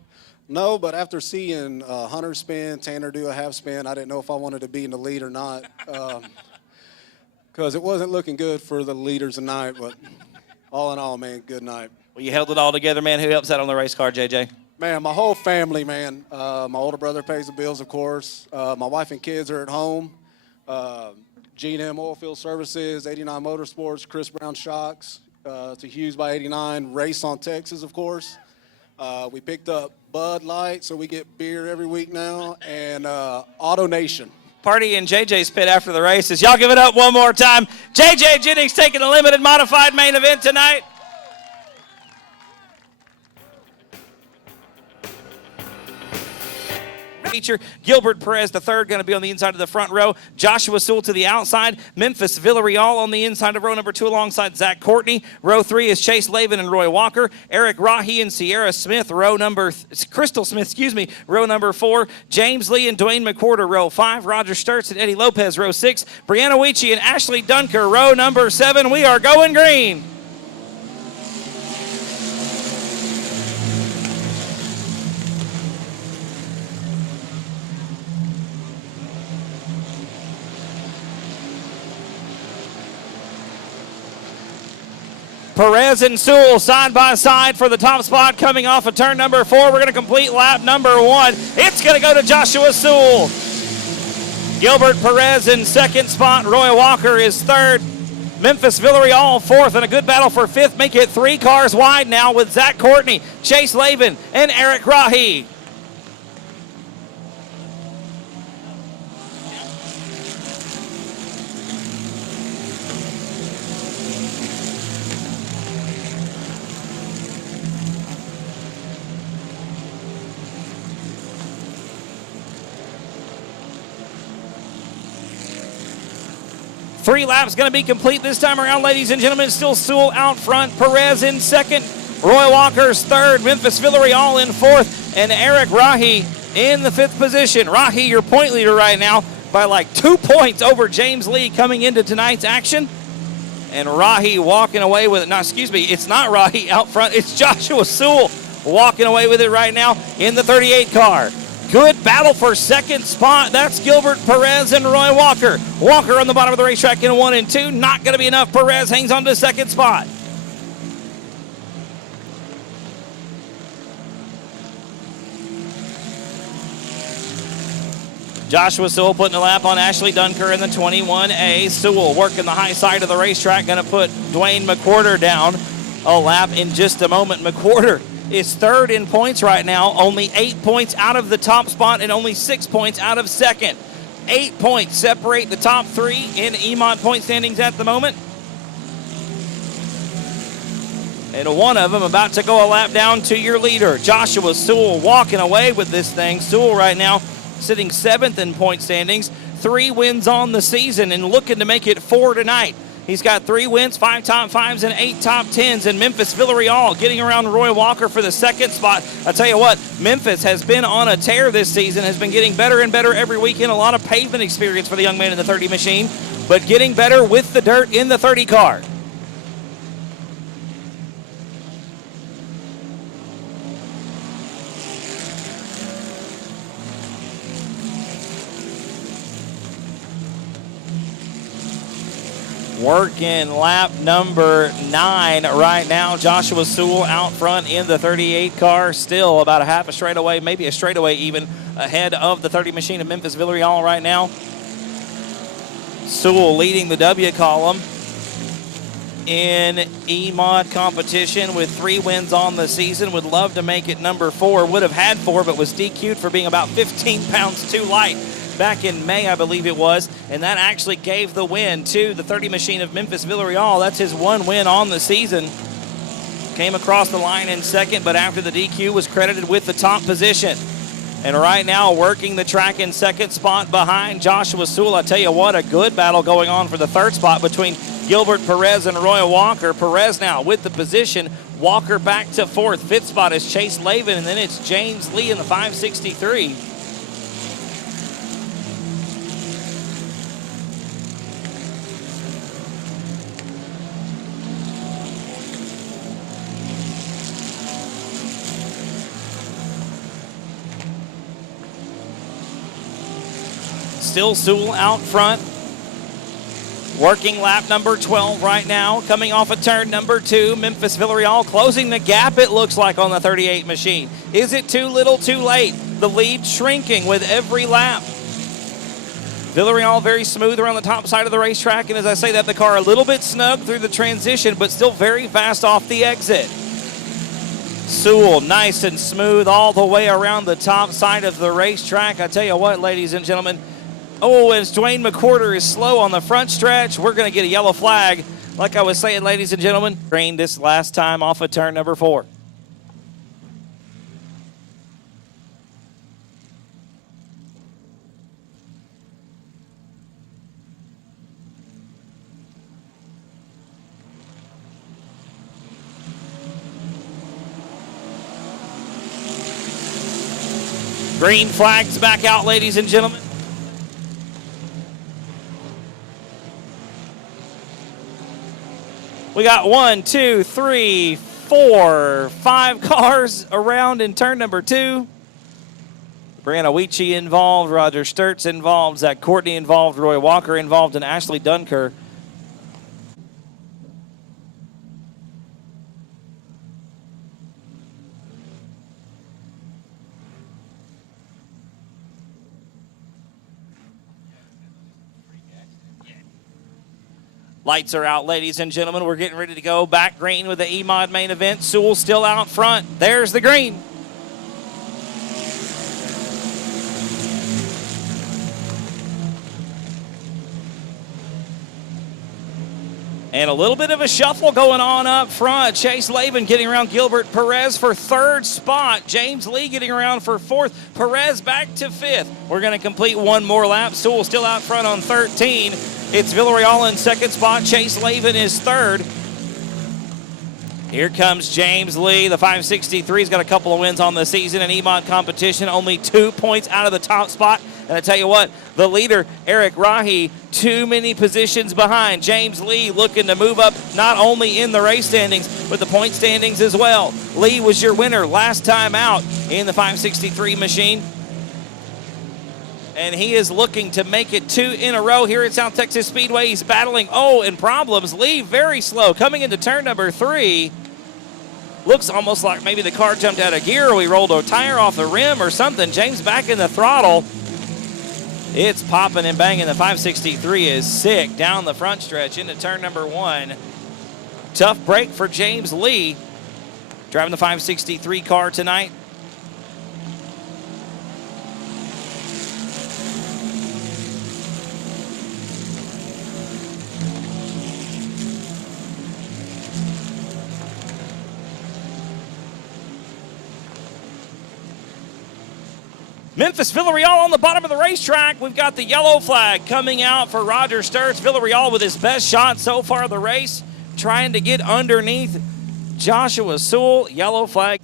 No, but after seeing Hunter spin, Tanner do a half spin, I didn't know if I wanted to be in the lead or not. Because it wasn't looking good for the leaders tonight. But all in all, man, good night. Well, you held it all together, man. Who helps out on the race car, JJ? Man, my whole family, man. My older brother pays the bills, of course. My wife and kids are at home. G&M Oilfield Services, 89 Motorsports, Chris Brown Shocks, to Hughes by 89, Race on Texas, of course. We picked up Bud Light, so we get beer every week now, and Auto Nation. Party in JJ's pit after the races. Y'all give it up one more time. JJ Jennings taking the limited modified main event tonight. Feature. Gilbert Perez, the third, going to be on the inside of the front row. Joshua Sewell to the outside. Memphis Villarreal on the inside of row number 2 alongside Zach Courtney. Row 3 is Chase Lavin and Roy Walker. Eric Rahi and Sierra Smith, Crystal Smith, excuse me, row number 4. James Lee and Dwayne McWhorter, row 5. Roger Sturts and Eddie Lopez, row 6. Brianna Weechie and Ashley Dunker, row number 7. We are going green. Perez and Sewell side by side for the top spot coming off of turn number 4. We're going to complete lap number 1. It's going to go to Joshua Sewell. Gilbert Perez in second spot. Roy Walker is third. Memphis Villarreal fourth, and a good battle for fifth. Make it 3 cars wide now with Zach Courtney, Chase Lavin, and Eric Rahi. Three laps going to be complete this time around, ladies and gentlemen. Still Sewell out front, Perez in second, Roy Walker's third, Memphis Villarreal in fourth, and Eric Rahi in the 5th position. Rahi, your point leader right now, by like 2 points over James Lee coming into tonight's action. And Rahi walking away with it. No, excuse me, it's not Rahi out front. It's Joshua Sewell walking away with it right now in the 38 car. Good battle for second spot. That's Gilbert Perez and Roy Walker. Walker on the bottom of the racetrack in 1 and 2. Not going to be enough. Perez hangs on to second spot. Joshua Sewell putting a lap on Ashley Dunker in the 21A. Sewell working the high side of the racetrack. Going to put Dwayne McWhorter down a lap in just a moment. McWhorter is third in points right now, only 8 points out of the top spot and only 6 points out of second. 8 points separate the top 3 in Emod point standings at the moment. And one of them about to go a lap down to your leader, Joshua Sewell, walking away with this thing. Sewell right now sitting 7th in point standings, 3 wins on the season and looking to make it 4 tonight. He's got 3 wins, 5 top 5s, and 8 top 10s. And Memphis Villarreal getting around Roy Walker for the second spot. I tell you what, Memphis has been on a tear this season, has been getting better and better every weekend. A lot of pavement experience for the young man in the 30 machine, but getting better with the dirt in the 30 car. Working lap number 9 right now. Joshua Sewell out front in the 38 car, still about a half a straightaway, maybe a straightaway even, ahead of the 30 machine of Memphis Villarreal right now. Sewell leading the W column in Emod competition with 3 wins on the season. Would love to make it number 4. Would have had 4, but was DQ'd for being about 15 pounds too light back in May, I believe it was, and that actually gave the win to the 30 machine of Memphis Villarreal. That's his one win on the season. Came across the line in second, but after the DQ was credited with the top position. And right now working the track in second spot behind Joshua Sewell. I tell you what, a good battle going on for the third spot between Gilbert Perez and Roy Walker. Perez now with the position. Walker back to fourth. Fifth spot is Chase Lavin, and then it's James Lee in the 563. Still Sewell out front. Working lap number 12 right now. Coming off of turn number 2. Memphis Villarreal closing the gap, it looks like, on the 38 machine. Is it too little, too late? The lead shrinking with every lap. Villarreal very smooth around the top side of the racetrack. And as I say that, the car a little bit snug through the transition, but still very fast off the exit. Sewell nice and smooth all the way around the top side of the racetrack. I tell you what, ladies and gentlemen, oh, as Dwayne McWhorter is slow on the front stretch, we're going to get a yellow flag. Like I was saying, ladies and gentlemen, green this last time off of turn number 4. Green flags back out, ladies and gentlemen. We got 1, 2, 3, 4, 5 cars around in turn number 2. Brianna Weechie involved, Roger Sturts involved, Zach Courtney involved, Roy Walker involved, and Ashley Dunker. Lights are out, ladies and gentlemen. We're getting ready to go back green with the Emod main event. Sewell still out front. There's the green. And a little bit of a shuffle going on up front. Chase Lavin getting around Gilbert Perez for third spot. James Lee getting around for fourth. Perez back to fifth. We're going to complete one more lap. Sewell still out front on 13. It's Villarreal in second spot. Chase Lavin is third. Here comes James Lee. The 563's got a couple of wins on the season in Emod competition. Only 2 points out of the top spot. And I tell you what, the leader, Eric Rahi, too many positions behind. James Lee looking to move up not only in the race standings, but the point standings as well. Lee was your winner last time out in the 563 machine. And he is looking to make it 2 in a row here at South Texas Speedway. He's battling, and problems. Lee very slow. Coming into turn number 3. Looks almost like maybe the car jumped out of gear or we rolled a tire off the rim or something. James back in the throttle. It's popping and banging. The 563 is sick down the front stretch into turn number 1. Tough break for James Lee. Driving the 563 car tonight. Memphis Villarreal on the bottom of the racetrack. We've got the yellow flag coming out for Roger Sturts. Villarreal with his best shot so far of the race, trying to get underneath Joshua Sewell. Yellow flag.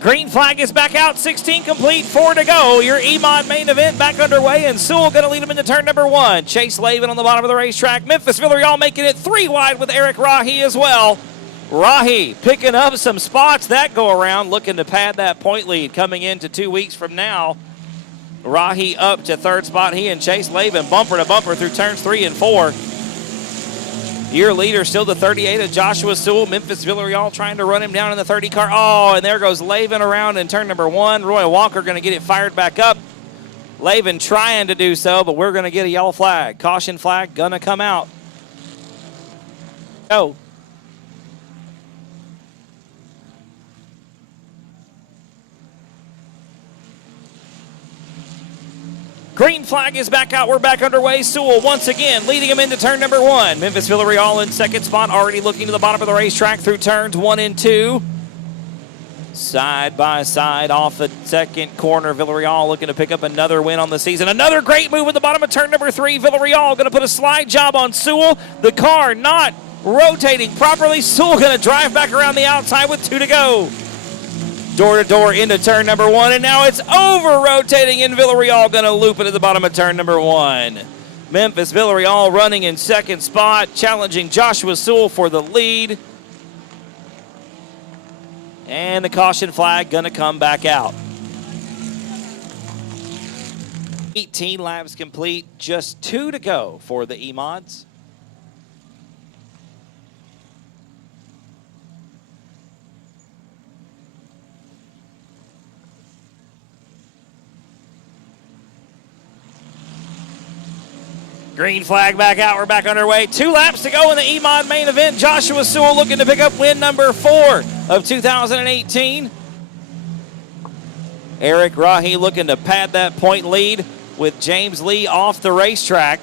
Green flag is back out, 16 complete, 4 to go. Your Emod main event back underway, and Sewell going to lead him into turn number 1. Chase Lavin on the bottom of the racetrack. Memphis Villarreal making it 3 wide with Eric Rahi as well. Rahi picking up some spots that go around, looking to pad that point lead coming into 2 weeks from now. Rahi up to third spot. He and Chase Lavin bumper to bumper through turns 3 and 4. Your leader still the 38 of Joshua Sewell. Memphis Villarreal trying to run him down in the 30 car. And there goes Lavin around in turn number 1. Roy Walker going to get it fired back up. Laban trying to do so, but we're going to get a yellow flag. Caution flag going to come out. Go. Green flag is back out. We're back underway. Sewell once again leading him into turn number 1. Memphis Villarreal in second spot, already looking to the bottom of the racetrack through turns 1 and 2. Side by side off the second corner. Villarreal looking to pick up another win on the season. Another great move at the bottom of turn number 3. Villarreal going to put a slide job on Sewell. The car not rotating properly. Sewell going to drive back around the outside with 2 to go. Door to door into turn number 1, and now it's over rotating in. Villarreal going to loop it at the bottom of turn number 1. Memphis Villarreal running in second spot, challenging Joshua Sewell for the lead. And the caution flag going to come back out. 18 laps complete, just 2 to go for the Emods. Green flag back out. We're back underway. 2 laps to go in the Emod main event. Joshua Sewell looking to pick up win number 4 of 2018. Eric Rahi looking to pad that point lead with James Lee off the racetrack.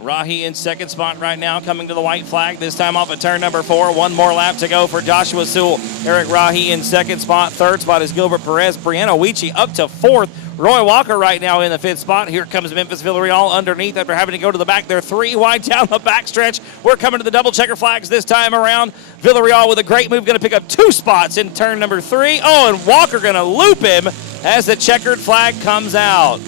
Rahi in second spot right now, coming to the white flag, this time off at turn number 4. 1 more lap to go for Joshua Sewell. Eric Rahi in second spot. Third spot is Gilbert Perez. Brianna Weechie up to 4th. Roy Walker right now in the 5th spot. Here comes Memphis Villarreal underneath after having to go to the back. They're 3 wide down the backstretch. We're coming to the double checker flags this time around. Villarreal with a great move, going to pick up 2 spots in turn number 3. Oh, and Walker going to loop him as the checkered flag comes out.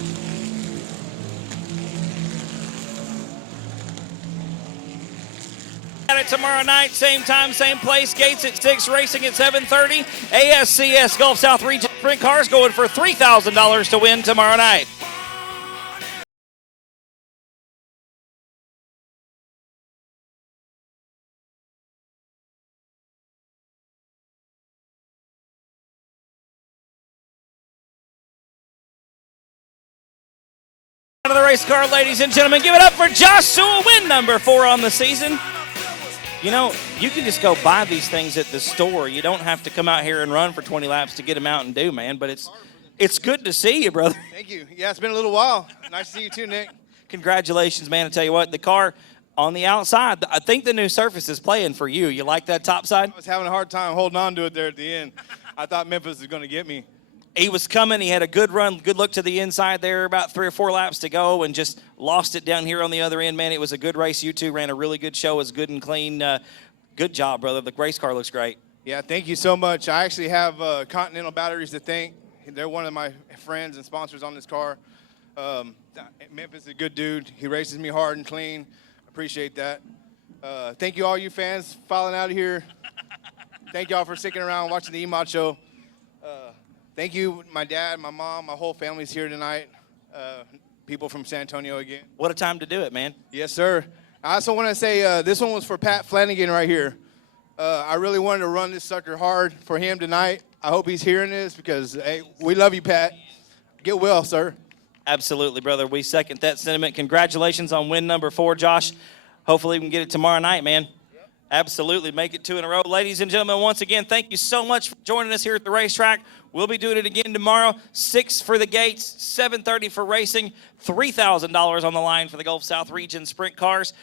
At it tomorrow night, same time, same place. Gates at 6, racing at 7:30. ASCS Gulf South Region Sprint Cars going for $3,000 to win tomorrow night. Out of the race car, ladies and gentlemen, give it up for Josh Sewell, win number 4 on the season. You know, you can just go buy these things at the store. You don't have to come out here and run for 20 laps to get them out and do, man. But it's good to see you, brother. Thank you. Yeah, it's been a little while. Nice to see you too, Nick. Congratulations, man. I tell you what, the car on the outside, I think the new surface is playing for you. You like that top side? I was having a hard time holding on to it there at the end. I thought Memphis was going to get me. He was coming. He had a good run, good look to the inside there, about 3 or 4 laps to go, and just lost it down here on the other end. Man, it was a good race. You two ran a really good show. It was good and clean. Good job, brother. The race car looks great. Yeah, thank you so much. I actually have Continental Batteries to thank. They're one of my friends and sponsors on this car. Memphis is a good dude. He races me hard and clean. Appreciate that. Thank you all you fans filing out of here. Thank y'all for sticking around watching the Emod show. Thank you, my dad, my mom, my whole family's here tonight. People from San Antonio again. What a time to do it, man. Yes, sir. I also want to say this one was for Pat Flanagan right here. I really wanted to run this sucker hard for him tonight. I hope he's hearing this because, hey, we love you, Pat. Get well, sir. Absolutely, brother. We second that sentiment. Congratulations on win number 4, Josh. Hopefully we can get it tomorrow night, man. Absolutely. Make it 2 in a row. Ladies and gentlemen, once again, thank you so much for joining us here at the racetrack. We'll be doing it again tomorrow. 6 for the gates, 7:30 for racing, $3,000 on the line for the Gulf South Region Sprint Cars.